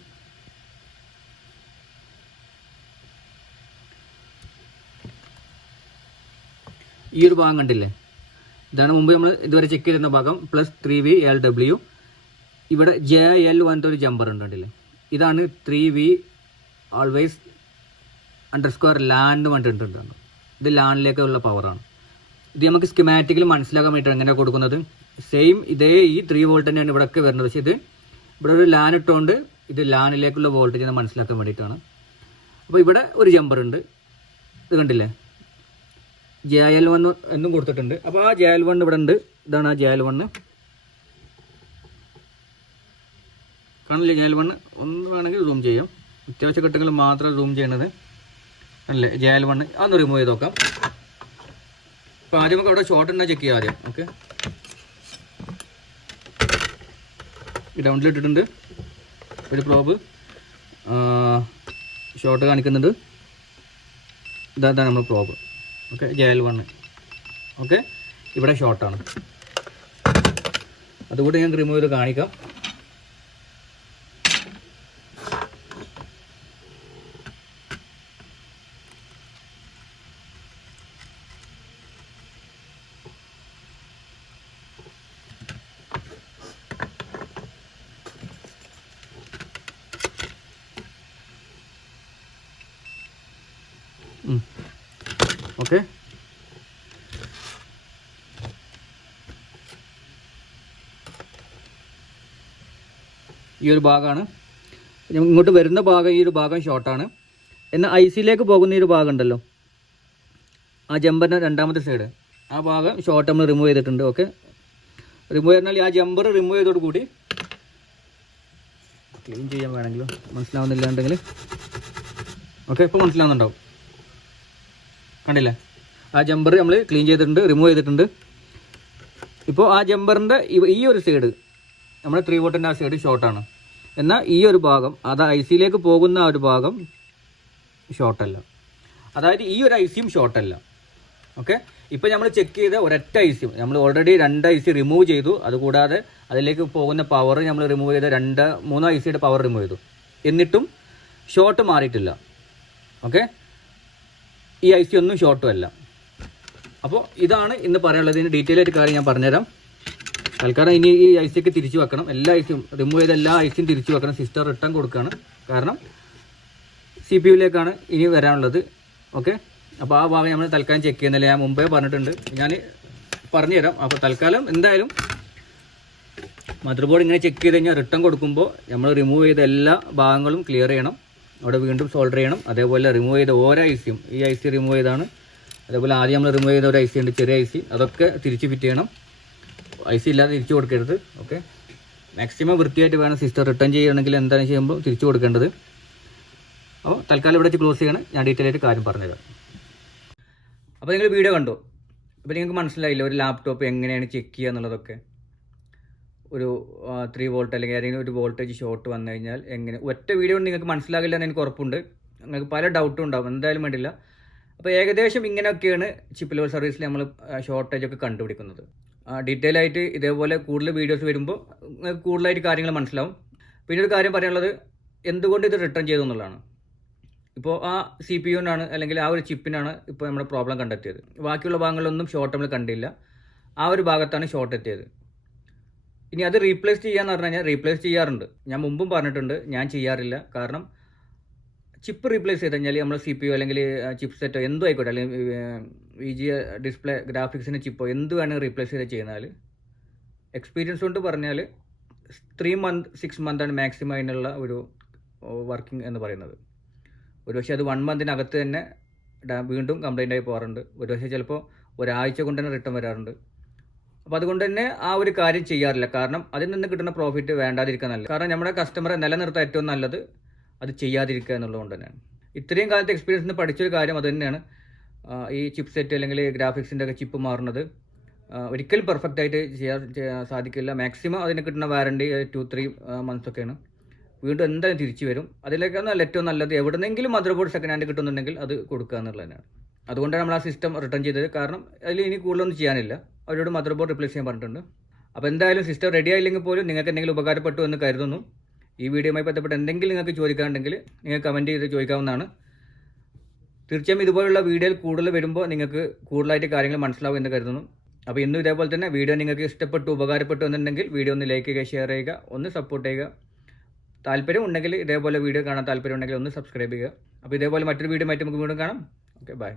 ഈ ഒരു ഭാഗം കണ്ടില്ലേ, ഇതാണ് മുമ്പ് നമ്മൾ ഇതുവരെ ചെക്ക് ചെയ്തിരുന്ന ഭാഗം. +3V LW. ഇവിടെ JL പറഞ്ഞിട്ട് ഒരു ജമ്പർ ഉണ്ട്, കണ്ടില്ലേ. ഇതാണ് 3V ആൾവേസ് _LAN പറഞ്ഞിട്ടുണ്ട്. ഇത് ലാനിലേക്കുള്ള പവറാണ്. ഇത് നമുക്ക് സ്കീമാറ്റിക്കിൽ മനസ്സിലാക്കാൻ വേണ്ടിയിട്ടാണ് എങ്ങനെ കൊടുക്കുന്നത്. സെയിം ഇതേ ഈ 3 വോൾട്ട് തന്നെയാണ് ഇവിടെയൊക്കെ വരുന്നത്. പക്ഷേ ഇത് ഇവിടെ ഒരു ലാൻ ഇട്ടുകൊണ്ട് ഇത് ലാനിലേക്കുള്ള വോൾട്ടേജ് മനസ്സിലാക്കാൻ വേണ്ടിയിട്ടാണ്. അപ്പോൾ ഇവിടെ ഒരു ജമ്പർ ഉണ്ട്, ഇത് കണ്ടില്ലേ, JL1 എന്നും കൊടുത്തിട്ടുണ്ട്. അപ്പോൾ ആ JL1 ഇവിടെ ഉണ്ട്. ഇതാണ് ആ JL1. കാണില്ലേ JL1? ഒന്ന് വേണമെങ്കിൽ സൂം ചെയ്യാം, അത്യാവശ്യ ഘട്ടങ്ങളിൽ മാത്രം സൂം ചെയ്യണത് അല്ലേ. JL1 അതൊന്ന് റിമൂവ് ചെയ്ത് നോക്കാം. അപ്പോൾ ആദ്യം നമുക്ക് അവിടെ ഷോർട്ട് ഉണ്ടോ ചെക്ക് ചെയ്യാം ആദ്യം. ഓക്കെ, ഡൗണിൽ ഇട്ടിട്ടുണ്ട് ഒരു പ്രോബ്, ഷോർട്ട് കാണിക്കുന്നുണ്ട്. ഇതാണ് നമ്മൾ പ്രോബ്. Okay, JL1. ഓക്കെ, ഇവിടെ ഷോർട്ടാണ്. അതുകൂടി ഞാൻ റിമൂവ് ചെയ്ത് കാണിക്കാം. ഓക്കെ, ഈ ഒരു ഭാഗമാണ് ഇങ്ങോട്ട് വരുന്ന ഭാഗം. ഈ ഒരു ഭാഗം ഷോർട്ടാണ്. എന്നാൽ ICയിലേക്ക് പോകുന്ന ഈ ഒരു ഭാഗം ഉണ്ടല്ലോ, ആ ജമ്പറിൻ്റെ രണ്ടാമത്തെ സൈഡ്, ആ ഭാഗം ഷോർട്ട് നമ്മൾ റിമൂവ് ചെയ്തിട്ടുണ്ട്. ഓക്കെ, റിമൂവ് ചെയ്താൽ ആ ജമ്പർ റിമൂവ് ചെയ്തോട് കൂടി ക്ലീൻ ചെയ്യാൻ വേണമെങ്കിലും മനസ്സിലാവുന്നില്ലാണ്ടെങ്കിൽ. ഓക്കെ, ഇപ്പോൾ മനസ്സിലാവുന്നുണ്ടാവും, കണ്ടില്ലേ. ആ ജമ്പർ നമ്മൾ ക്ലീൻ ചെയ്തിട്ടുണ്ട്, റിമൂവ് ചെയ്തിട്ടുണ്ട്. ഇപ്പോൾ ആ ജമ്പറിൻ്റെ ഈ ഒരു സൈഡ്, നമ്മുടെ 3 വോൾട്ടിൻ്റെ ആ സൈഡ് ഷോർട്ടാണ്. എന്നാൽ ഈ ഒരു ഭാഗം, അത് ICയിലേക്ക് പോകുന്ന ആ ഒരു ഭാഗം ഷോർട്ടല്ല. അതായത് ഈ ഒരു ICയും ഷോർട്ടല്ല. ഓക്കെ, ഇപ്പോൾ നമ്മൾ ചെക്ക് ചെയ്ത ഒരൊറ്റ IC, നമ്മൾ ഓൾറെഡി 2 IC റിമൂവ് ചെയ്തു. അതുകൂടാതെ അതിലേക്ക് പോകുന്ന പവർ നമ്മൾ റിമൂവ് ചെയ്ത 3 ICയുടെ പവർ റിമൂവ് ചെയ്തു. എന്നിട്ടും ഷോർട്ട് മാറിയിട്ടില്ല. ഓക്കെ, ഈ IC ഒന്നും ഷോർട്ടും അല്ല. അപ്പോൾ ഇതാണ് ഇന്ന് പറയാനുള്ളത്. ഇതിന് ഡീറ്റെയിൽ ആയിട്ട് കാര്യം ഞാൻ പറഞ്ഞുതരാം. തൽക്കാലം ഇനി ഈ ICക്ക് തിരിച്ചു വെക്കണം. എല്ലാ ICയും റിമൂവ് ചെയ്ത എല്ലാ ICയും തിരിച്ചു വെക്കണം. സിസ്റ്റർ റിട്ടേൺ കൊടുക്കുകയാണ്, കാരണം CPU-ലേക്കാണ് ഇനി വരാനുള്ളത്. ഓക്കെ, അപ്പോൾ ആ ഭാഗം നമ്മൾ തൽക്കാലം ചെക്ക് ചെയ്യുന്നില്ല. ഞാൻ മുമ്പേ പറഞ്ഞിട്ടുണ്ട്, ഞാൻ പറഞ്ഞുതരാം. അപ്പോൾ തൽക്കാലം എന്തായാലും മദർ ബോർഡ് ഇങ്ങനെ ചെക്ക് ചെയ്ത് കഴിഞ്ഞാൽ റിട്ടേൺ കൊടുക്കുമ്പോൾ നമ്മൾ റിമൂവ് ചെയ്ത എല്ലാ ഭാഗങ്ങളും ക്ലിയർ ചെയ്യണം, അവിടെ വീണ്ടും സോൾഡർ ചെയ്യണം. അതേപോലെ റിമൂവ് ചെയ്ത ഓരോ ICയും, ഈ IC റിമൂവ് ചെയ്താണ്. അതേപോലെ ആദ്യം നമ്മൾ റിമൂവ് ചെയ്ത ഒരു IC ഉണ്ട്, ചെറിയ IC, അതൊക്കെ തിരിച്ച് ഫിറ്റ് ചെയ്യണം. IC ഇല്ലാതെ തിരിച്ചു കൊടുക്കരുത്. ഓക്കെ, മാക്സിമം വൃത്തിയായിട്ട് വേണം സിസ്റ്റർ റിട്ടേൺ ചെയ്യണമെങ്കിൽ എന്താണ് ചെയ്യുമ്പോൾ തിരിച്ചു കൊടുക്കേണ്ടത്. അപ്പോൾ തൽക്കാലം ഇവിടെ ക്ലോസ് ചെയ്യണം. ഞാൻ ഡീറ്റെയിൽ ആയിട്ട് കാര്യം പറഞ്ഞുതരാം. അപ്പോൾ നിങ്ങൾ വീഡിയോ കണ്ടു, അപ്പോൾ നിങ്ങൾക്ക് മനസ്സിലായില്ല ഒരു ലാപ്ടോപ്പ് എങ്ങനെയാണ് ചെക്ക് ചെയ്യുക എന്നുള്ളതൊക്കെ. ഒരു 3 വോൾട്ട് അല്ലെങ്കിൽ ഏതെങ്കിലും ഒരു വോൾട്ടേജ് ഷോർട്ട് വന്നു കഴിഞ്ഞാൽ എങ്ങനെ, ഒറ്റ വീഡിയോ കൊണ്ട് നിങ്ങൾക്ക് മനസ്സിലാകില്ല എന്ന് എനിക്ക് ഉറപ്പുണ്ട്. നിങ്ങൾക്ക് പല ഡൗട്ടും ഉണ്ടാവും, എന്തായാലും വേണ്ടില്ല. അപ്പോൾ ഏകദേശം ഇങ്ങനെയൊക്കെയാണ് ചിപ്പ് ലെവൽ സർവീസിൽ നമ്മൾ ഷോർട്ടേജൊക്കെ കണ്ടുപിടിക്കുന്നത്. ഡീറ്റെയിൽ ആയിട്ട് ഇതേപോലെ കൂടുതൽ വീഡിയോസ് വരുമ്പോൾ നിങ്ങൾക്ക് കൂടുതലായിട്ട് കാര്യങ്ങൾ മനസ്സിലാവും. പിന്നെ ഒരു കാര്യം പറയാനുള്ളത്, എന്തുകൊണ്ട് ഇത് റിട്ടേൺ ചെയ്തു എന്നുള്ളതാണ്. ഇപ്പോൾ ആ CPU-നാണ് അല്ലെങ്കിൽ ആ ഒരു ചിപ്പിനാണ് ഇപ്പോൾ നമ്മുടെ പ്രോബ്ലം കണ്ടെത്തിയത്. ബാക്കിയുള്ള ഭാഗങ്ങളിലൊന്നും ഷോർട്ട് നമ്മൾ കണ്ടില്ല, ആ ഒരു ഭാഗത്താണ് ഷോർട്ട് എത്തിയത്. ഇനി അത് റീപ്ലേസ് ചെയ്യാന്ന് പറഞ്ഞു കഴിഞ്ഞാൽ റീപ്ലേസ് ചെയ്യാറുണ്ട്. ഞാൻ മുമ്പും പറഞ്ഞിട്ടുണ്ട്, ഞാൻ ചെയ്യാറില്ല. കാരണം ചിപ്പ് റീപ്ലേസ് ചെയ്ത് കഴിഞ്ഞാൽ നമ്മൾ CPU അല്ലെങ്കിൽ ചിപ്പ് സെറ്റോ എന്തോ ആയിക്കോട്ടെ, അല്ലെങ്കിൽ VGA ഡിസ്പ്ലേ ഗ്രാഫിക്സിന് ചിപ്പോ എന്ത് വേണമെങ്കിൽ റീപ്ലേസ് ചെയ്ത് ചെയ്യുന്നാൽ എക്സ്പീരിയൻസ് കൊണ്ട് പറഞ്ഞാൽ 3 month 6 month മാക്സിമം അതിനുള്ള ഒരു വർക്കിംഗ് എന്ന് പറയുന്നത്. ഒരുപക്ഷെ അത് 1 monthനകത്ത് തന്നെ വീണ്ടും കംപ്ലൈൻ്റ് ആയി പോകാറുണ്ട്. ഒരുപക്ഷെ ചിലപ്പോൾ ഒരാഴ്ച കൊണ്ട് തന്നെ റിട്ടേൺ വരാറുണ്ട്. അപ്പോൾ അതുകൊണ്ട് തന്നെ ആ ഒരു കാര്യം ചെയ്യാറില്ല. കാരണം അതിൽ നിന്ന് കിട്ടുന്ന പ്രോഫിറ്റ് വേണ്ടാതിരിക്കാൻ നല്ലത്. കാരണം നമ്മുടെ കസ്റ്റമറെ നിലനിർത്താൻ ഏറ്റവും നല്ലത് അത് ചെയ്യാതിരിക്കുക എന്നുള്ളതുകൊണ്ട് തന്നെയാണ്. ഇത്രയും കാലത്തെ എക്സ്പീരിയൻസിൽ നിന്ന് പഠിച്ചൊരു കാര്യം അത് തന്നെയാണ്. ഈ ചിപ്പ് സെറ്റ് അല്ലെങ്കിൽ ഗ്രാഫിക്സിൻ്റെ ഒക്കെ ചിപ്പ് മാറുന്നത് ഒരിക്കലും പെർഫെക്റ്റ് ആയിട്ട് ചെയ്യാൻ സാധിക്കില്ല. മാക്സിമം അതിന് കിട്ടുന്ന വാറണ്ടി 2-3 months ഒക്കെയാണ്. വീണ്ടും എന്തായാലും തിരിച്ചു വരും. അതിലേക്കാണ് ഏറ്റവും നല്ലത്. എവിടെന്നെങ്കിലും മദർ ബോർഡ് സെക്കൻഡ് ഹാൻഡ് കിട്ടുന്നുണ്ടെങ്കിൽ അത് കൊടുക്കുക എന്നുള്ളത് തന്നെയാണ്. അതുകൊണ്ടാണ് നമ്മൾ ആ സിസ്റ്റം റിട്ടേൺ ചെയ്തത്. കാരണം അതിൽ ഇനി കൂടുതലൊന്നും ചെയ്യാനില്ല. അവരോട് മദർ ബോർഡ് റിപ്ലേസ് ചെയ്യാൻ പറഞ്ഞിട്ടുണ്ട്. അപ്പോൾ എന്തായാലും സിസ്റ്റം റെഡി ആയില്ലെങ്കിൽ പോലും നിങ്ങൾക്ക് എന്തെങ്കിലും ഉപകാരപ്പെട്ടു എന്ന് കരുതുന്നു. ഈ വീഡിയോയുമായി ബന്ധപ്പെട്ട് എന്തെങ്കിലും നിങ്ങൾക്ക് ചോദിക്കാനുണ്ടെങ്കിൽ നിങ്ങൾ കമൻറ്റ് ചെയ്ത് ചോദിക്കാവുന്നതാണ്. തീർച്ചയായും ഇതുപോലുള്ള വീഡിയോയിൽ കൂടുതൽ വരുമ്പോൾ നിങ്ങൾക്ക് കൂടുതലായിട്ട് കാര്യങ്ങൾ മനസ്സിലാവും എന്ന് കരുതുന്നു. അപ്പോൾ ഇന്നും ഇതേപോലെ തന്നെ വീഡിയോ നിങ്ങൾക്ക് ഇഷ്ടപ്പെട്ടു ഉപകാരപ്പെട്ടു എന്നുണ്ടെങ്കിൽ വീഡിയോ ഒന്ന് ലൈക്ക് ചെയ്യുക, ഷെയർ ചെയ്യുക, ഒന്ന് സപ്പോർട്ട് ചെയ്യുക. താല്പര്യം ഉണ്ടെങ്കിൽ ഇതേപോലെ വീഡിയോ കാണാൻ താല്പര്യം ഉണ്ടെങ്കിൽ ഒന്ന് സബ്സ്ക്രൈബ് ചെയ്യുക. അപ്പോൾ ഇതേപോലെ മറ്റൊരു വീഡിയോ ആയിട്ട് നമുക്ക് വീണ്ടും കാണാം. Okay, by.